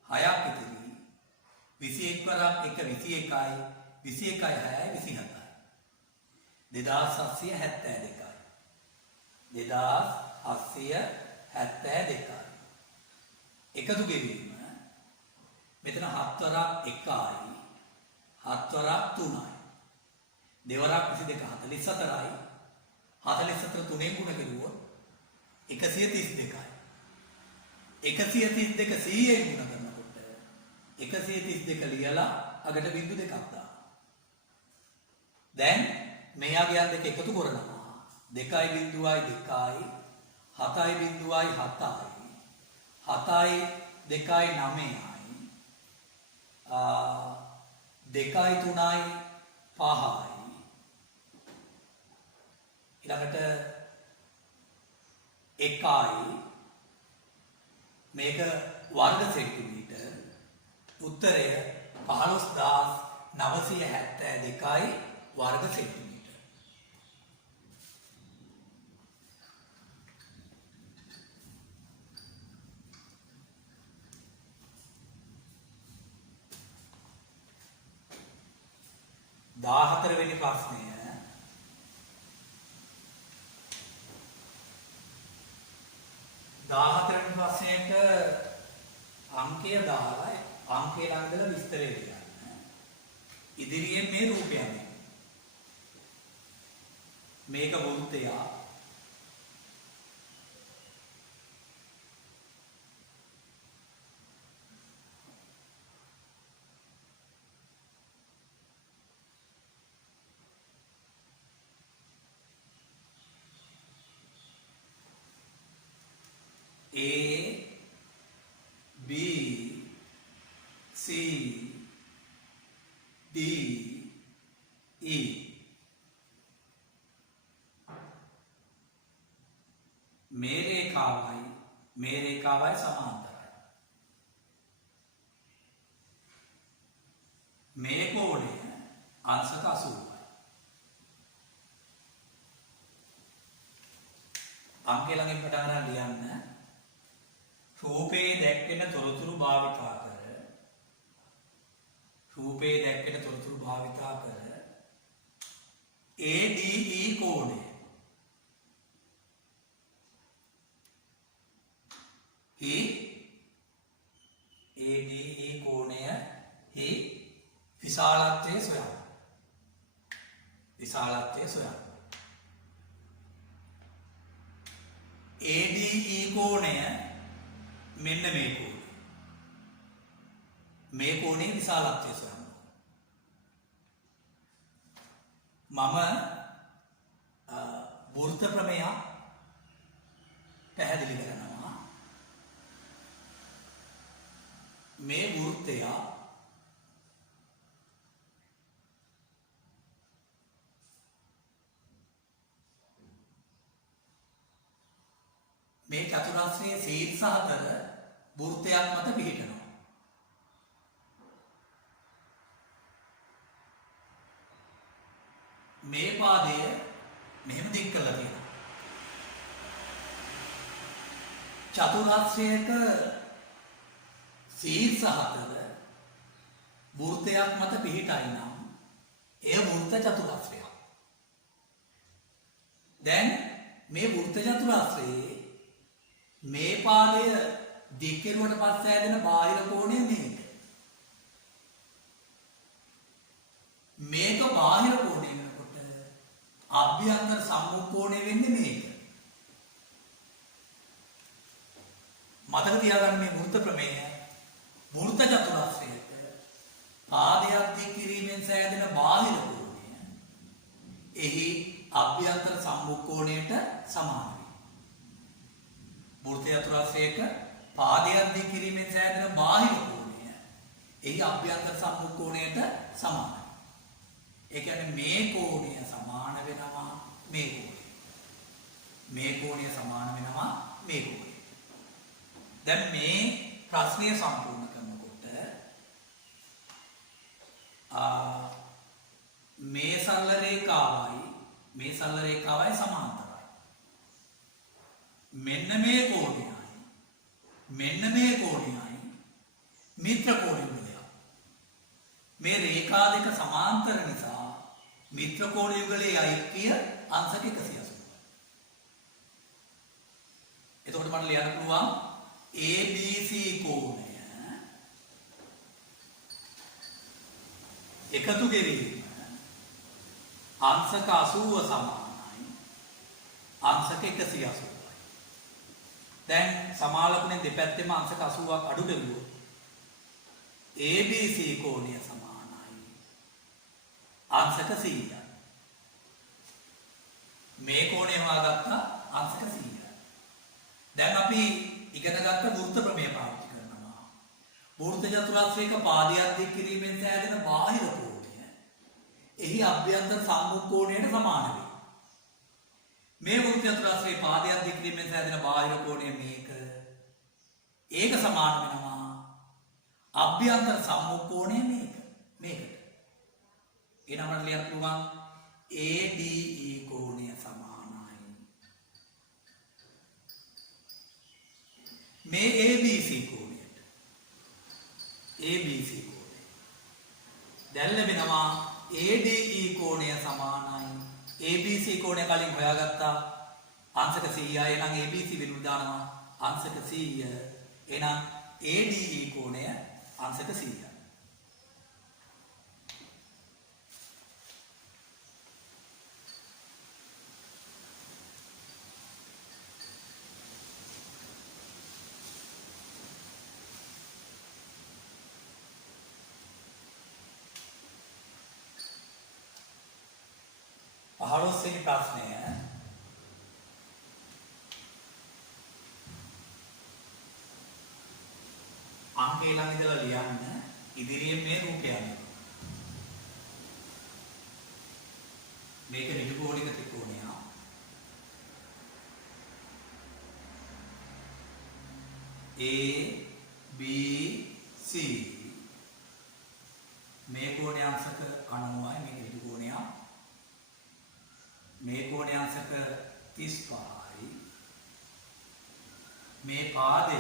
6ක් ඉතිරි. 21 වරක් 1 21යි 21යි 6යි 27යි. 2772යි. 2872යි. එකතු කිරීම මෙතන 7 වරක් 1යි 7 වරක් 3යි. දෙවරක් 22 44යි. 44 3ෙන් ගුණ කෙරුවොත් 132යි. 132 100ෙන් ගුණ කරනකොට 132 ලියලා අගට බිංදු දෙකක් දාන්න. දැන් මෙයාගේ අන් දෙක එකතු කරනවා. 2යි බිංදුවයි 2යි 7යි බිංදුවයි 7යි 7යි 2යි 9යි 2යි 3යි 5යි. ඊළඟට 1යි මේක වර්ග සෙන්ටිමීටර්. උත්තරය 15972යි වර්ග සෙන්ටිමීටර්. 14 වෙනි ප්‍රශ්නය. 14 වෙනි ප්‍රශ්නයට අංකය දාලා අංකේ ළඟ ඉඳලා විස්තරය ලියන්න. ඉදිරියෙන් මේ රූපය යන්නේ. මේක වෘත්තය. A, B, C, D, E. මේ රේඛාවයි සමාන්තරයි. මේ කෝණය අංශක 80යි. අංකේ ළඟින් පටන් ගන්න ලියන්න. රූපේ දැක්වෙන තොරතුරු භාවිතා කර ADE කෝණය ADE කෝණය විශාලත්වය සොයන්න. ADE කෝණය මෙන්න මේ කෝණය. මේ කෝණයේ විශාලත්වය සොයන්න. මම වෘත්ත ප්‍රමේය පැහැදිලි කරනවා. මේ වෘත්තය මේ චතුරස්‍රයේ ශීර්ෂ 4 වෘත්තයක් මත පිහිටනවා. මේ පාදය මෙහෙම දික් කරලා තියෙනවා. චතුරස්‍රයක ශීර්ෂ 4 වෘත්තයක් මත පිහිටයි නම් එය වෘත්ත චතුරස්‍රයක්. දැන් මේ වෘත්ත චතුරස්‍රයේ මේ පාදය දික් කෙරුවට පස්සේ හැදෙන බාහිර කෝණය මේක. මේක බාහිර කෝණය වෙනකොට අභ්‍යන්තර සම්මුඛ කෝණය වෙන්නේ මේක. මතක තියාගන්න මේ වෘත්ත ප්‍රමේය වෘත්ත චතුරස්‍රයට පාදයක් දික් කිරීමෙන් සෑදෙන බාහිර කෝණය එහි අභ්‍යන්තර සම්මුඛ කෝණයට සමානයි. වෘත්ත චතුරස්‍රයක පාදයක් දික් කිරීමෙන් සෑදෙන බාහිර කෝණය එහි අභ්‍යන්තර සම්මුඛ කෝණයට සමානයි. ඒ කියන්නේ මේ කෝණය සමාන වෙනවා මේ කෝණය. මේ කෝණය සමාන වෙනවා මේ කෝණය. දැන් මේ ප්‍රශ්නය සම්පූර්ණ කරනකොට මේ සරල රේඛාවයි සමාන්තරයි. මෙන්න මේ කෝණයයි මිත්‍ර කෝණ යුගලයක්. මේ රේඛා දෙක සමාන්තර නිසා මිත්‍ර කෝණ යුගලයේ අයිතිය අංශක 180. එතකොට මට ලියන්න පුළුවන් ABC කෝණය එකතු කිරීම අංශක 80 සමානයි අංශක 180යි. දැන් සමාලකුණේ දෙපැත්තෙම අංශක 80ක් අඩු දෙවුවොත් ABC කෝණය සමානයි අංශක 100යි. මේ කෝණය හොයාගත්තා අංශක 100යි. දැන් අපි ඉගෙන ගත්ත වෘත්ත ප්‍රමේය පාවිච්චි කරනවා. වෘත්ත චතුරස්‍රයක පාදයක් දික් කිරීමෙන් සෑදෙන බාහිර කෝණය එහි අභ්‍යන්තර සම්මුඛ කෝණයට සමාන වේ. මේ වෘත්ත චතුරස්‍රයේ පාදයක් දික් කිරීමෙන් සෑදෙන බාහිර කෝණය මේක. ඒක සමාන වෙනවා අභ්‍යන්තර සම්මුඛ කෝණය මේකට. ඊළඟට ලියන්න පුළුවන් ADE කෝණය සමානයි මේ ABC කෝණයට. දැන් ලැබෙනවා ADE කෝණය සමානයි ABC කෝණය කලින් හොයාගත්තා අංශක 100යි. එහෙනම් ABC විරුද්ධ දානවා අංශක 100. එහෙනම් ADE කෝණය අංශක 100යි. පහළොස්වෙනි ප්‍රශ්නය අංක ඊළඟ ඉඳලා ලියන්න ඉදිරියෙන් මේ රූපය යනවා. මේක නිරුකෝණික ත්‍රිකෝණය. ABC මේ කෝණය අංශක 90යි. මේක නිරුකෝණය. මේ කෝණය අංශක 35යි. මේ පාදය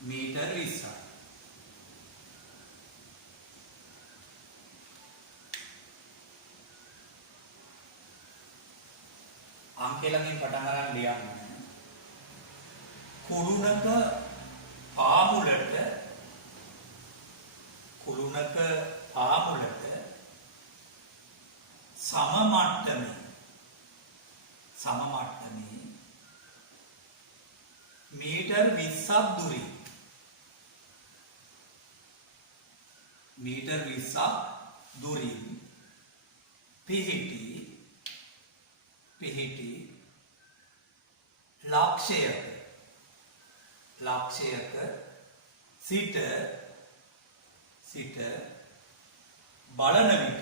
මීටර් 20යි. අංක ළඟින් පටන් ගන්න ලියන්න. කුළුණක පාමුලට සම මට්ටමේ මීටර් 20ක් දුරින් පිහිටි ලක්ෂයක සිට බලන විට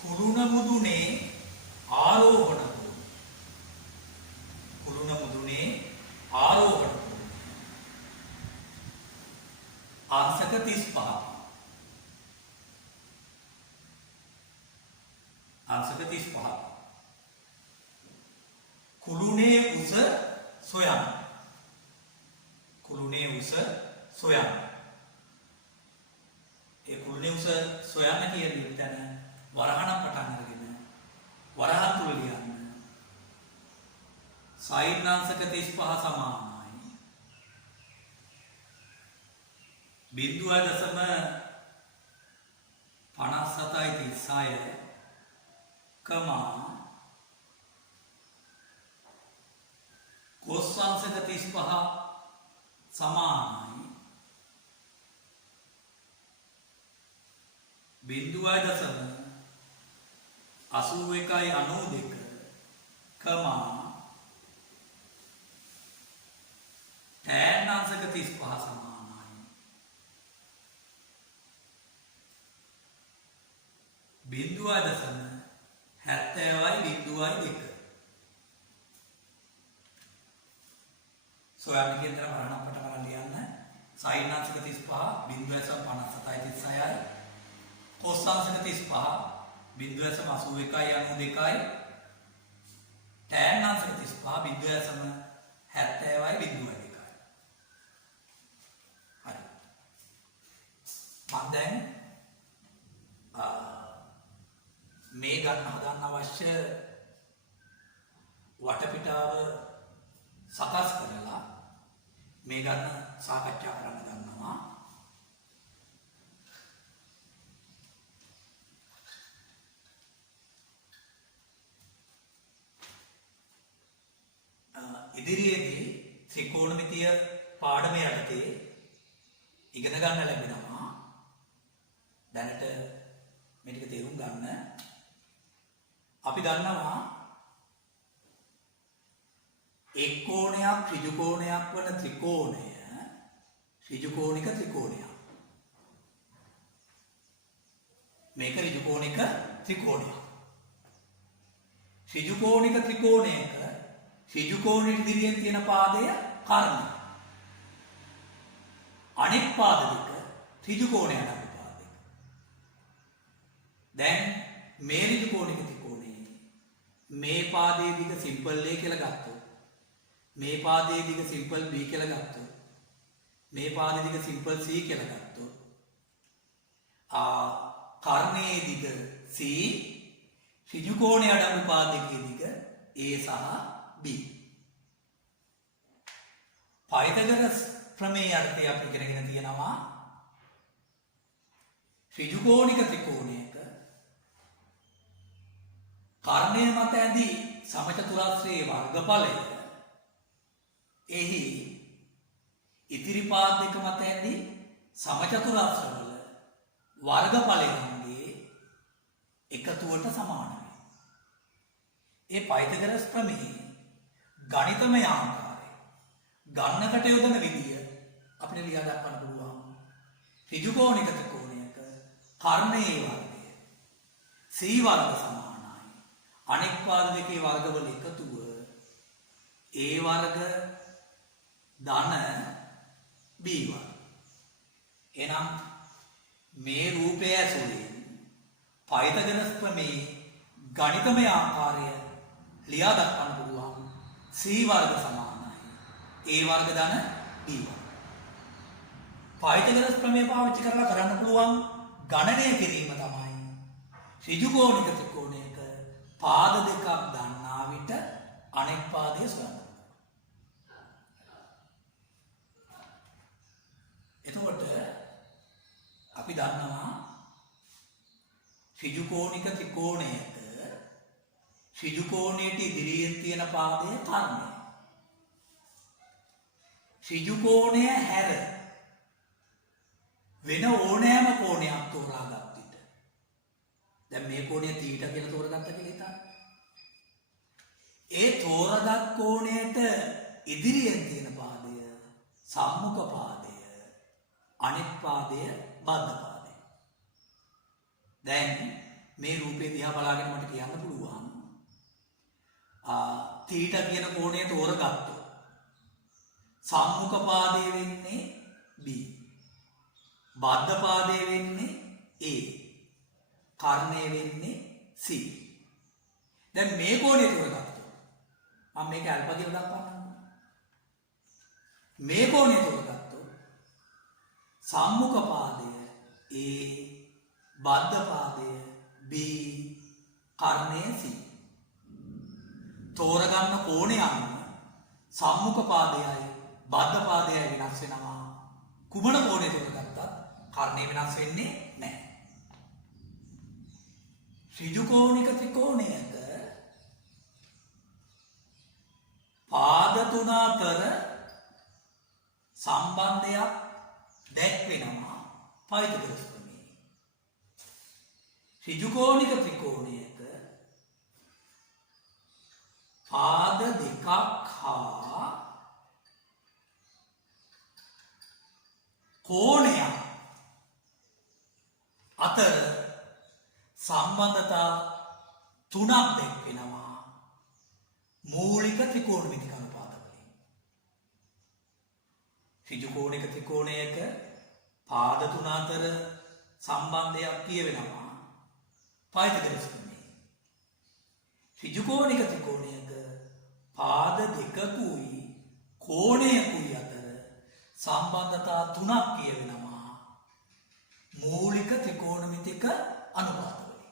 කුළුණ මුදුනේ ආරෝහණ අංශක 35 කුළුණේ උස සොයන්න. ඒ කුළුණේ උස සොයන්න කියන විදිහට වරහණක් පටන් අරගෙන වරහන් තුල ලියන්න. sin අංශක 35 සමානයි 0.5736 cos අංශක 35 සමානයි 0.8192 tan අංශක 35 සමානයි 0.70.02 සොයන්න කියන දේ වරණක් පටන් ලියන්න. sin අංශක 35 0.5736යි cos අංශක 35 0.8192යි tan අංශක 35 0.70.02යි. හරි. මම දැන් මේ ගන්න හදන්න අවශ්‍ය වටපිටාව සකස් කරලා මේ ගන්න සාකච්ඡා කරන්න ගන්නවා. ඉදිරියේදී ත්‍රිකෝණමිතිය පාඩම යටතේ ඉගෙන ගන්න ලැබෙනවා. දැනට මේ ටික තේරුම් ගන්න. අපි දන්නවා එක් කෝණයක් ඍජු කෝණයක් වන ත්‍රිකෝණය ඍජුකෝණික ත්‍රිකෝණයක්. මේක ඍජුකෝණික ත්‍රිකෝණයක්. ඍජුකෝණික ත්‍රිකෝණයක ඍජුකෝණෙට ඉදිරියෙන් තියෙන පාදය කර්ණය. අනෙක් පාද දෙක ඍජුකෝණයට අඩු පාද දෙක. දැන් මේ ඍජුකෝණික ත්‍රිකෝණයේ මේ පාදයේ දිග සිම්පල් A කියලා ගත්තොත් මේ පාදයේ දිග සිම්පල් B කියලා ගත්තොත් මේ පාදේ දිග සිම්පල් C කියලා ගත්තොත් කර්ණයේ දිග C ඍජු කෝණයේ අඩංගු පාදකයේ දිග A සහ B. පයිතගොරස් ප්‍රමේය අර්ථය අපි ඉගෙනගෙන තියෙනවා ඍජු කෝණික ත්‍රිකෝණයක කර්ණය මත ඇති සමචතුරාස්‍රයේ වර්ගඵලය එහි ඉතිරි පාද දෙක මත ඇති සමචතුරාස්‍රවල වර්ගඵලයන්ගේ එකතුවට සමාන වේ. ඒ පයිතගොරස් ප්‍රමේය ගණිතමය ආකාරය ගන්නකට යොදන විදිය අපිට ලියා දක්වන්න පුළුවන්. ඍජු කෝණික ත්‍රිකෝණයක කර්ණයේ වර්ගය C වර්ග සමානයි. අනෙක් පාද දෙකේ වර්ගවල එකතුව A වර්ග ධන B වර්ග. එනම් මේ රූපය ඇසුරින් පයිතගොරස් ප්‍රමේය ගණිතමය ආකාරය ලියා දක්වන්න පුළුවන්. C වර්ග සමානයි A වර්ග ධන B වර්ග. පයිතගොරස් ප්‍රමේය පාවිච්චි කරලා කරන්න පුළුවන් ගණනය කිරීම තමයි ඍජු කෝණික ත්‍රිකෝණයක පාද දෙකක් දන්නා විට අනෙක් පාදය සොයන්න. එතකොට අපි දන්නවා ඍජු කෝණික ත්‍රිකෝණයක ඍජු කෝණයට ඉදිරියෙන් තියෙන පාදය කර්ණය. ඍජු කෝණය හැර වෙන ඕනෑම කෝණයක් තෝරාගත් විට දැන් මේ කෝණය θීටා කියලා තෝරගත්ත කියලා හිතන්න. ඒ තෝරගත් කෝණයට ඉදිරියෙන් තියෙන පාදය සම්මුඛ පාදය, අනෙක් පාදය බද්ධ පාදය. දැන් මේ රූපේ දිහා බලාගෙන මට කියන්න පුළුවන් θීටා කියන කෝණය තෝරගත්තොත් සම්මුඛ පාදය වෙන්නේ B, බද්ධ පාදය වෙන්නේ A, කර්ණය වෙන්නේ C. දැන් මේ කෝණය තෝරගත්තොත් මම මේක අල්පා කියලා දක්වන්නම්. මේ කෝණය තෝරගත්තොත් සම්මුඛ පාදය A, බද්ධ පාදය B, කර්ණය C. තෝරගන්න කෝණය අනුව සම්මුඛ පාදයයි බද්ධ පාදයයි වෙනස් වෙනවා. කුමන කෝණය තෝරගත්තත් කර්ණය වෙනස් වෙන්නේ නැහැ. ඍජු කෝණික ත්‍රිකෝණයක පාද තුන අතර සම්බන්ධයක් දැක්වෙනවා පයිතගොරස් ප්‍රමේයයෙන්. ඍජු කෝණික ත්‍රිකෝණයක පාද දෙකක් හා කෝණයක් අතර සම්බන්ධතා තුනක් දැක්වෙනවා මූලික ත්‍රිකෝණමිතික අනුපාත වලින්. ඍජු කෝණික ත්‍රිකෝණයක පාද තුන අතර සම්බන්ධයක් කියවෙනවා පයිතගොරස් ප්‍රමේයයෙන්. ඍජු කෝණික ත්‍රිකෝණයක පාද දෙකකුයි කෝණයකුයි අතර සම්බන්ධතා තුනක් කියවෙනවා මූලික ත්‍රිකෝණමිතික අනුපාත වලින්.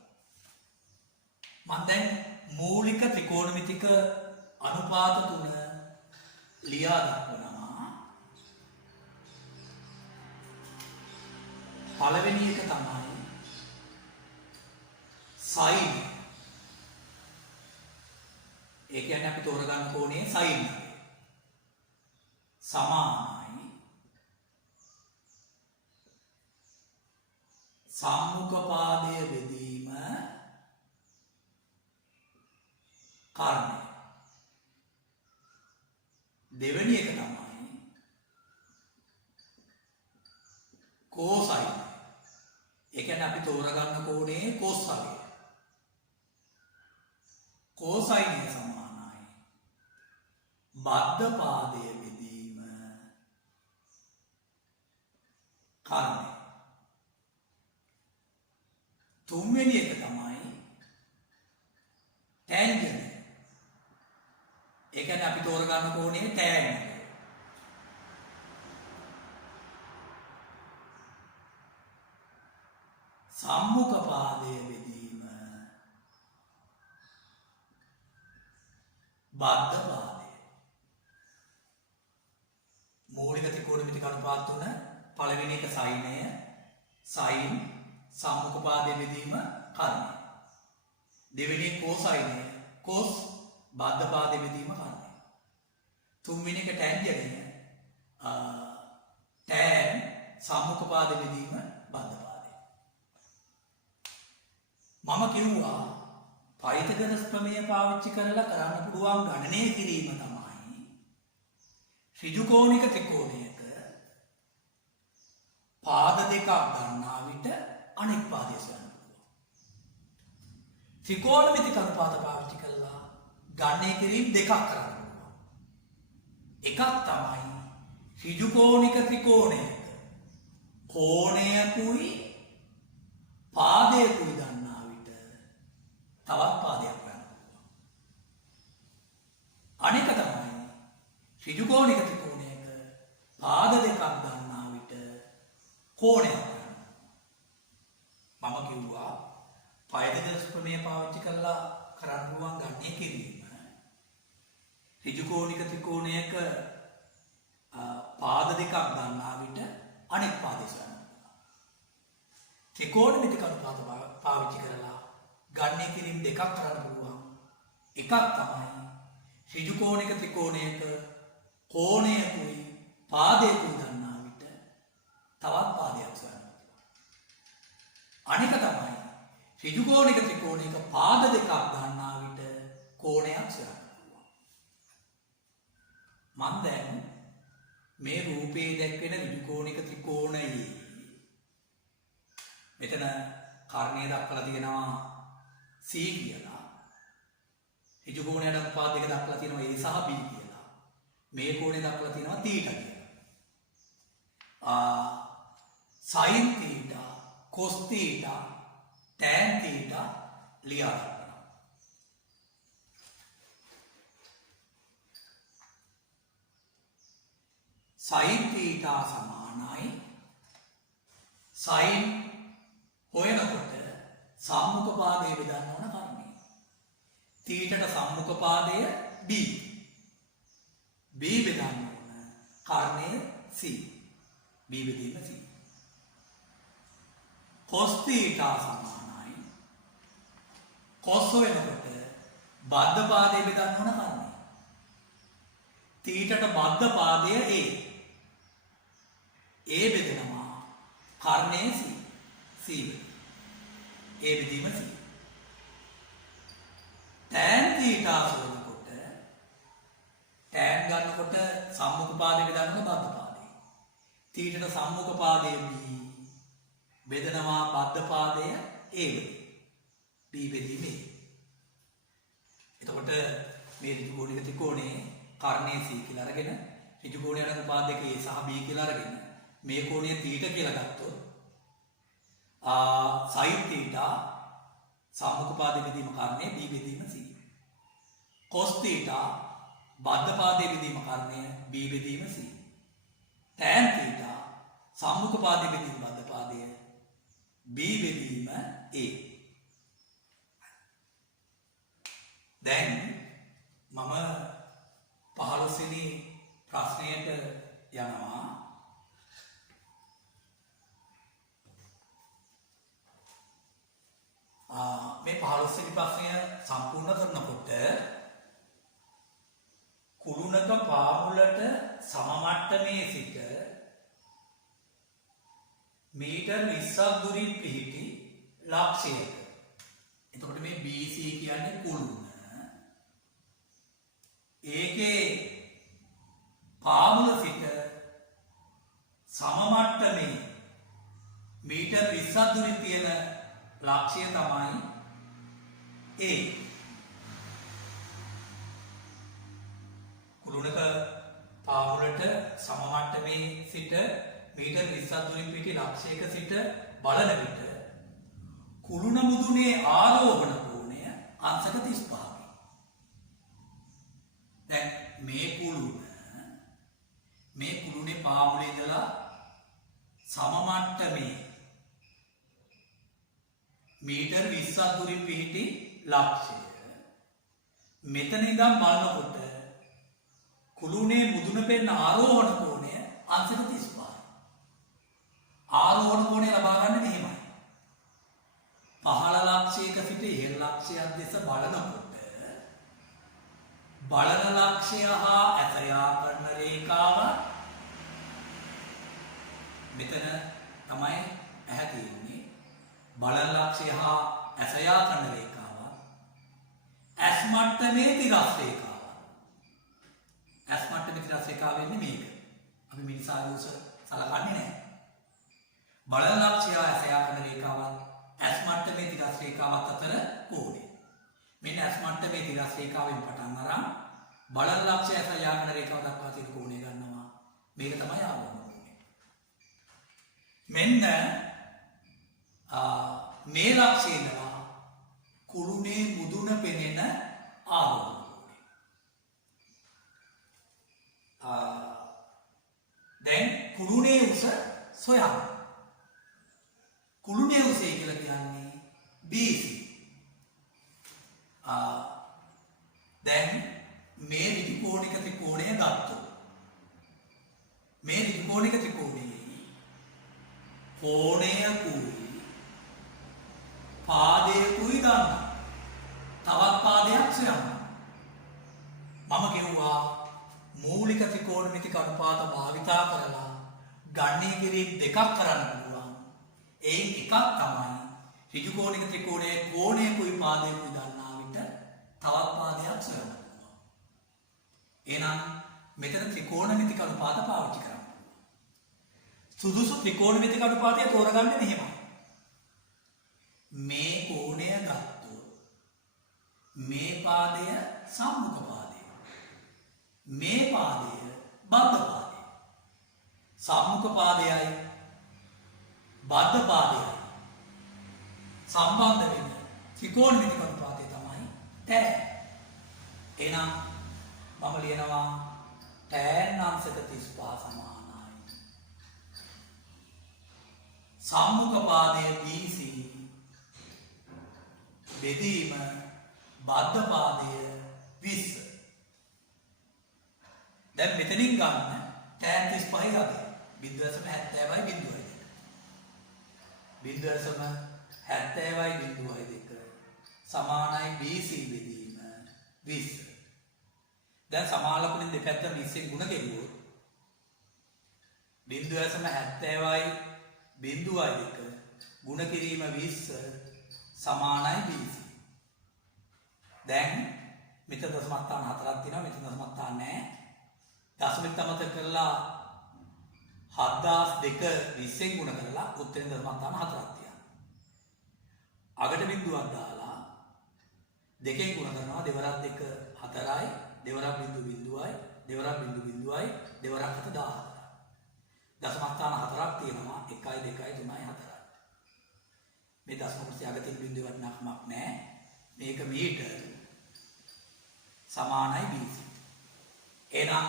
මම දැන් මූලික ත්‍රිකෝණමිතික අනුපාත තුන ලියා දක්වනවා. පළවෙනි එක තමයි sin. ඒ කියන්නේ අපි තෝරගන්න කෝණේ sin සමානයි සම්මුඛ පාදය බෙදීම කර්ණය. දෙවෙනි එක තමයි cosine. ඒ කියන්නේ අපි තෝරගන්න කෝණේ cos අගය. cosine සමානයි බද්ධ පාදය බෙදීම කර්ණය. තුන්වෙනි එක තමයි tangent. ඒ කියන්නේ අපි තෝරගන්න කෝණේ tan. සම්මුඛ පාදය බෙදීම බද්ධ පාදය. මූලික ත්‍රිකෝණමිතික අනුපාත තුන පළවෙනි එක සයිනය සයින් සම්මුඛ පාදය බෙදීම කර්ණය. දෙවෙනි කෝසයිනය කොස් බද්ධ පාදය බෙදීම කර්ණය. තුන්වෙනි එක ටැන්ජන්ටය ටෑන් සම්මුඛ පාදය බෙදීම බද්ධ පාදය. මම කිව්වා පයිතගරස් ප්‍රමේය පාවිච්චි කරලා කරන්න පුළුවන් ගණනය කිරීම තමයි ඍජුකෝණික ත්‍රිකෝණයක පාද දෙකක් ගන්නා විට අනෙක් පාදය සොයන්න පුළුවන්. ත්‍රිකෝණමිතික අනුපාත පාවිච්චි කරලා ගණනය කිරීම දෙකක් කරන්න පුළුවන්. එකක් තමයි ඍජුකෝණික ත්‍රිකෝණයක කෝණයකුයි පාදයකුයි ගන්නා විට තවත් පාදයක් ගන්න පුළුවන්. අනෙක තමයි ඍජුකෝණික ත්‍රිකෝණයක පාද දෙකක් ගන්නා විට කෝණයක් ගන්න. මම කිව්වා පයිතගරස් ප්‍රමේය පාවිච්චි කරලා කරන්න පුළුවන් ගණනය කිරීම ඍජුකෝණික ත්‍රිකෝණයක පාද දෙකක් ගන්නා විට අනෙක් පාදය සොයන්න පුළුවන්. ත්‍රිකෝණමිතික අනුපාත පාවිච්චි කරලා ගණනය කිරීම දෙකක් කරන්න පුළුවන්. එකක් තමයි ඍජුකෝණික ත්‍රිකෝණයක කෝණයකුයි පාදයකුයි ගන්නා විට තවත් පාදයක් සොයන්න පුළුවන්. අනෙක තමයි ඍජුකෝණික ත්‍රිකෝණයක පාද දෙකක් ගන්නා විට කෝණයක් සොයන්න පුළුවන්. මම දැන් මේ රූපයේ දැක්වෙන ඍජුකෝණික ත්‍රිකෝණයේ මෙතන කර්ණය දක්වලා තියෙනවා C කියලා. ඍජුකෝණයට අනුපාත දෙක දක්වලා තියෙනවා A සහ B කියලා. මේ කෝණය දක්වලා තියෙනවා θ කියලා. sin θ, cos θ, tan θ ලියා ගන්නවා. sin θ සමානයි sin හොයනකොට සම්මුඛ පාදය බෙදන්න ඕන කර්ණය. θට සම්මුඛ පාදය B. B බෙදන්න ඕන කර්ණය C. B බෙදීම C. cos θ සමානයි cos හොයනකොට බද්ධ පාදය බෙදන්න ඕන කර්ණය. θට බද්ධ පාදය A. A බෙදෙනවා කර්ණය C. C A බෙදීම C. tan θ සොයනකොට tan ගන්නකොට සම්මුඛ පාදය බෙදන්න ඕන බද්ධ පාදය. θට සම්මුඛ පාදය B බෙදනවා බද්ධ පාදය A වෙයි. B බෙදීම A. එතකොට මේ ඍජුකෝණික ත්‍රිකෝණයේ කර්ණය C කියලා අරගෙන ඍජුකෝණයට අනුපාත දෙක A සහ B කියලා අරගෙන මේ කෝණය θ කියලා ගත්තොත් sin θ සම්මුඛ පාදය බෙදීම කර්ණය B බෙදීම C. cos θ බද්ධ පාදය බෙදීම කර්ණය B බෙදීම C. tan θ සම්මුඛ පාදය බෙදීම බද්ධ පාදය B බෙදීම A. දැන් මම 15 වෙනි ප්‍රශ්නයට යනවා. මේ 15 වෙනි ප්‍රශ්නය සම්පූර්ණ කරනකොට කුළුණක පාමුලට සම මට්ටමේ සිට මීටර් 20ක් දුරින් පිහිටි ලක්ෂයක. එතකොට මේ BC කියන්නේ කුළුණ. ඒකේ පාමුල සිට සම මට්ටමේ මීටර් 20ක් දුරින් තියෙන ලක්ෂය තමයි A. කුළුණක පාමුලට සම මට්ටමේ සිට මීටර් 20ක් දුරින් පිහිටි ලක්ෂයක සිට බලන විට කුළුණ මුදුනේ ආරෝහණ කෝණය අංශක 35යි. දැන් මේ කුළුණේ පාමුලේ ඉඳලා සම මට්ටමේ මීටර් 20ක් දුරින් පිහිටි ලක්ෂය. මෙතන ඉඳන් බලනකොට කුළුණේ මුදුන පෙන්න ආරෝහණ කෝණය අංශක 35යි. ආරෝහණ කෝණය ලබා ගන්න මෙහෙමයි. පහළ ලක්ෂයක සිට ඉහළ ලක්ෂයක් දෙස බලනකොට බලන ලක්ෂය හා ඇසයා කරන රේඛාව මෙතන තමයි ඇහැ තියෙන්නේ. බලන ලක්ෂය හා ඇසයා කරන රේඛාව ඇස් මට්ටමේ තිරස් රේඛාව. ඇස් මට්ටමේ තිරස් රේඛාව වෙන්නේ මේක. අපි මිනිසාගේ උස සලකන්නේ නැහැ. බලන ලක්ෂය ඇසයා කරන රේඛාව ඇස් මට්ටමේ තිරස් රේඛාවත් අතර කෝණය. මෙන්න ඇස් මට්ටමේ තිරස් රේඛාවෙන් පටන් අරන් බලන ලක්ෂය ඇසයා කරන රේඛාව දක්වා තියෙන කෝණය ගන්නවා. මේක තමයි ආවරණ කෝණය. මෙන්න මේ ලක්ෂය ඉඳලා කුළුණේ මුදුන පෙනෙන ආරෝහණ කෝණය. දැන් කුළුණේ උස සොයන්න. කුළුණේ උසයි කියලා කියන්නේ BC. දැන් මේ ඍජුකෝණික ත්‍රිකෝණය ගත්තොත් මේ ඍජුකෝණික ත්‍රිකෝණයේ කෝණයකුයි පාදයකුයි ගන්න. තවත් පාදයක් සොයන්න. මම කිව්වා මූලික ත්‍රිකෝණමිතික අනුපාත භාවිතා කරලා ගණනය කිරීම දෙකක් කරන්න පුළුවන්. එයින් එකක් තමයි ඍජුකෝණික ත්‍රිකෝණයේ කෝණයකුයි පාදයකුයි ගන්නා විට තවත් පාදයක් සොයන්න පුළුවන්. එහෙනම් මෙතන ත්‍රිකෝණමිතික අනුපාත පාවිච්චි කරන්න පුළුවන්. සුදුසු ත්‍රිකෝණමිතික අනුපාතය තෝරගන්නේ මෙහෙමයි. මේ කෝණය ගත්තොත් මේ පාදය සම්මුඛ පාදය. මේ පාදය බද්ධ පාදය. සම්මුඛ පාදයයි බද්ධ පාදයයි සම්බන්ධ වෙන ත්‍රිකෝණමිතික අනුපාතය තමයි tan. එහෙනම් මම ලියනවා tan අංශක 35 සමානයි සම්මුඛ පාදය BC බෙදීම බද්ධ පාදය 20. දැන් මෙතනින් ගන්න tan 35 අගය 0.70යි 0.70යි සමානයි BC බෙදීම 20. දැන් සමාලකුණෙන් දෙපැත්ත 20න් ගුණ කෙරුවොත් 0.70යි 0.2 ගුණ කිරීම 20 සමානයි BC. දැන් මෙතන දශම ස්ථාන 4ක් තියෙනවා. මෙතන දශම ස්ථාන නැහැ. දශමික අමතක කරලා 7002 20න් ගුණ කරලා උත්තරෙන් දශම ස්ථාන 4ක් තියෙනවා. අගට බිඳුවක් දාලා දෙකෙන් ගුණ කරනවා. දෙවරක් 2 4යි, දෙවරක් බිඳු බිඳුවයි, දෙවරක් බිඳු බිඳුවයි, දෙවරක් 7 14යි. දශම ස්ථාන 4ක් තියෙනවා. 1යි 2යි 3යි 4යි. මේ දශම කුස්සිය අගතින් බිඳුව වටනකමක් නැහැ. මේක මීටර සමානයි BC. එහෙනම්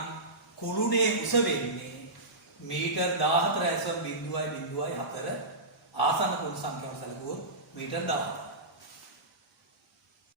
කුළුණේ උස වෙන්නේ මීටර් 14.0.4 ආසන්න කුළු සංඛ්‍යාව සැලකුවොත් මීටර් 14.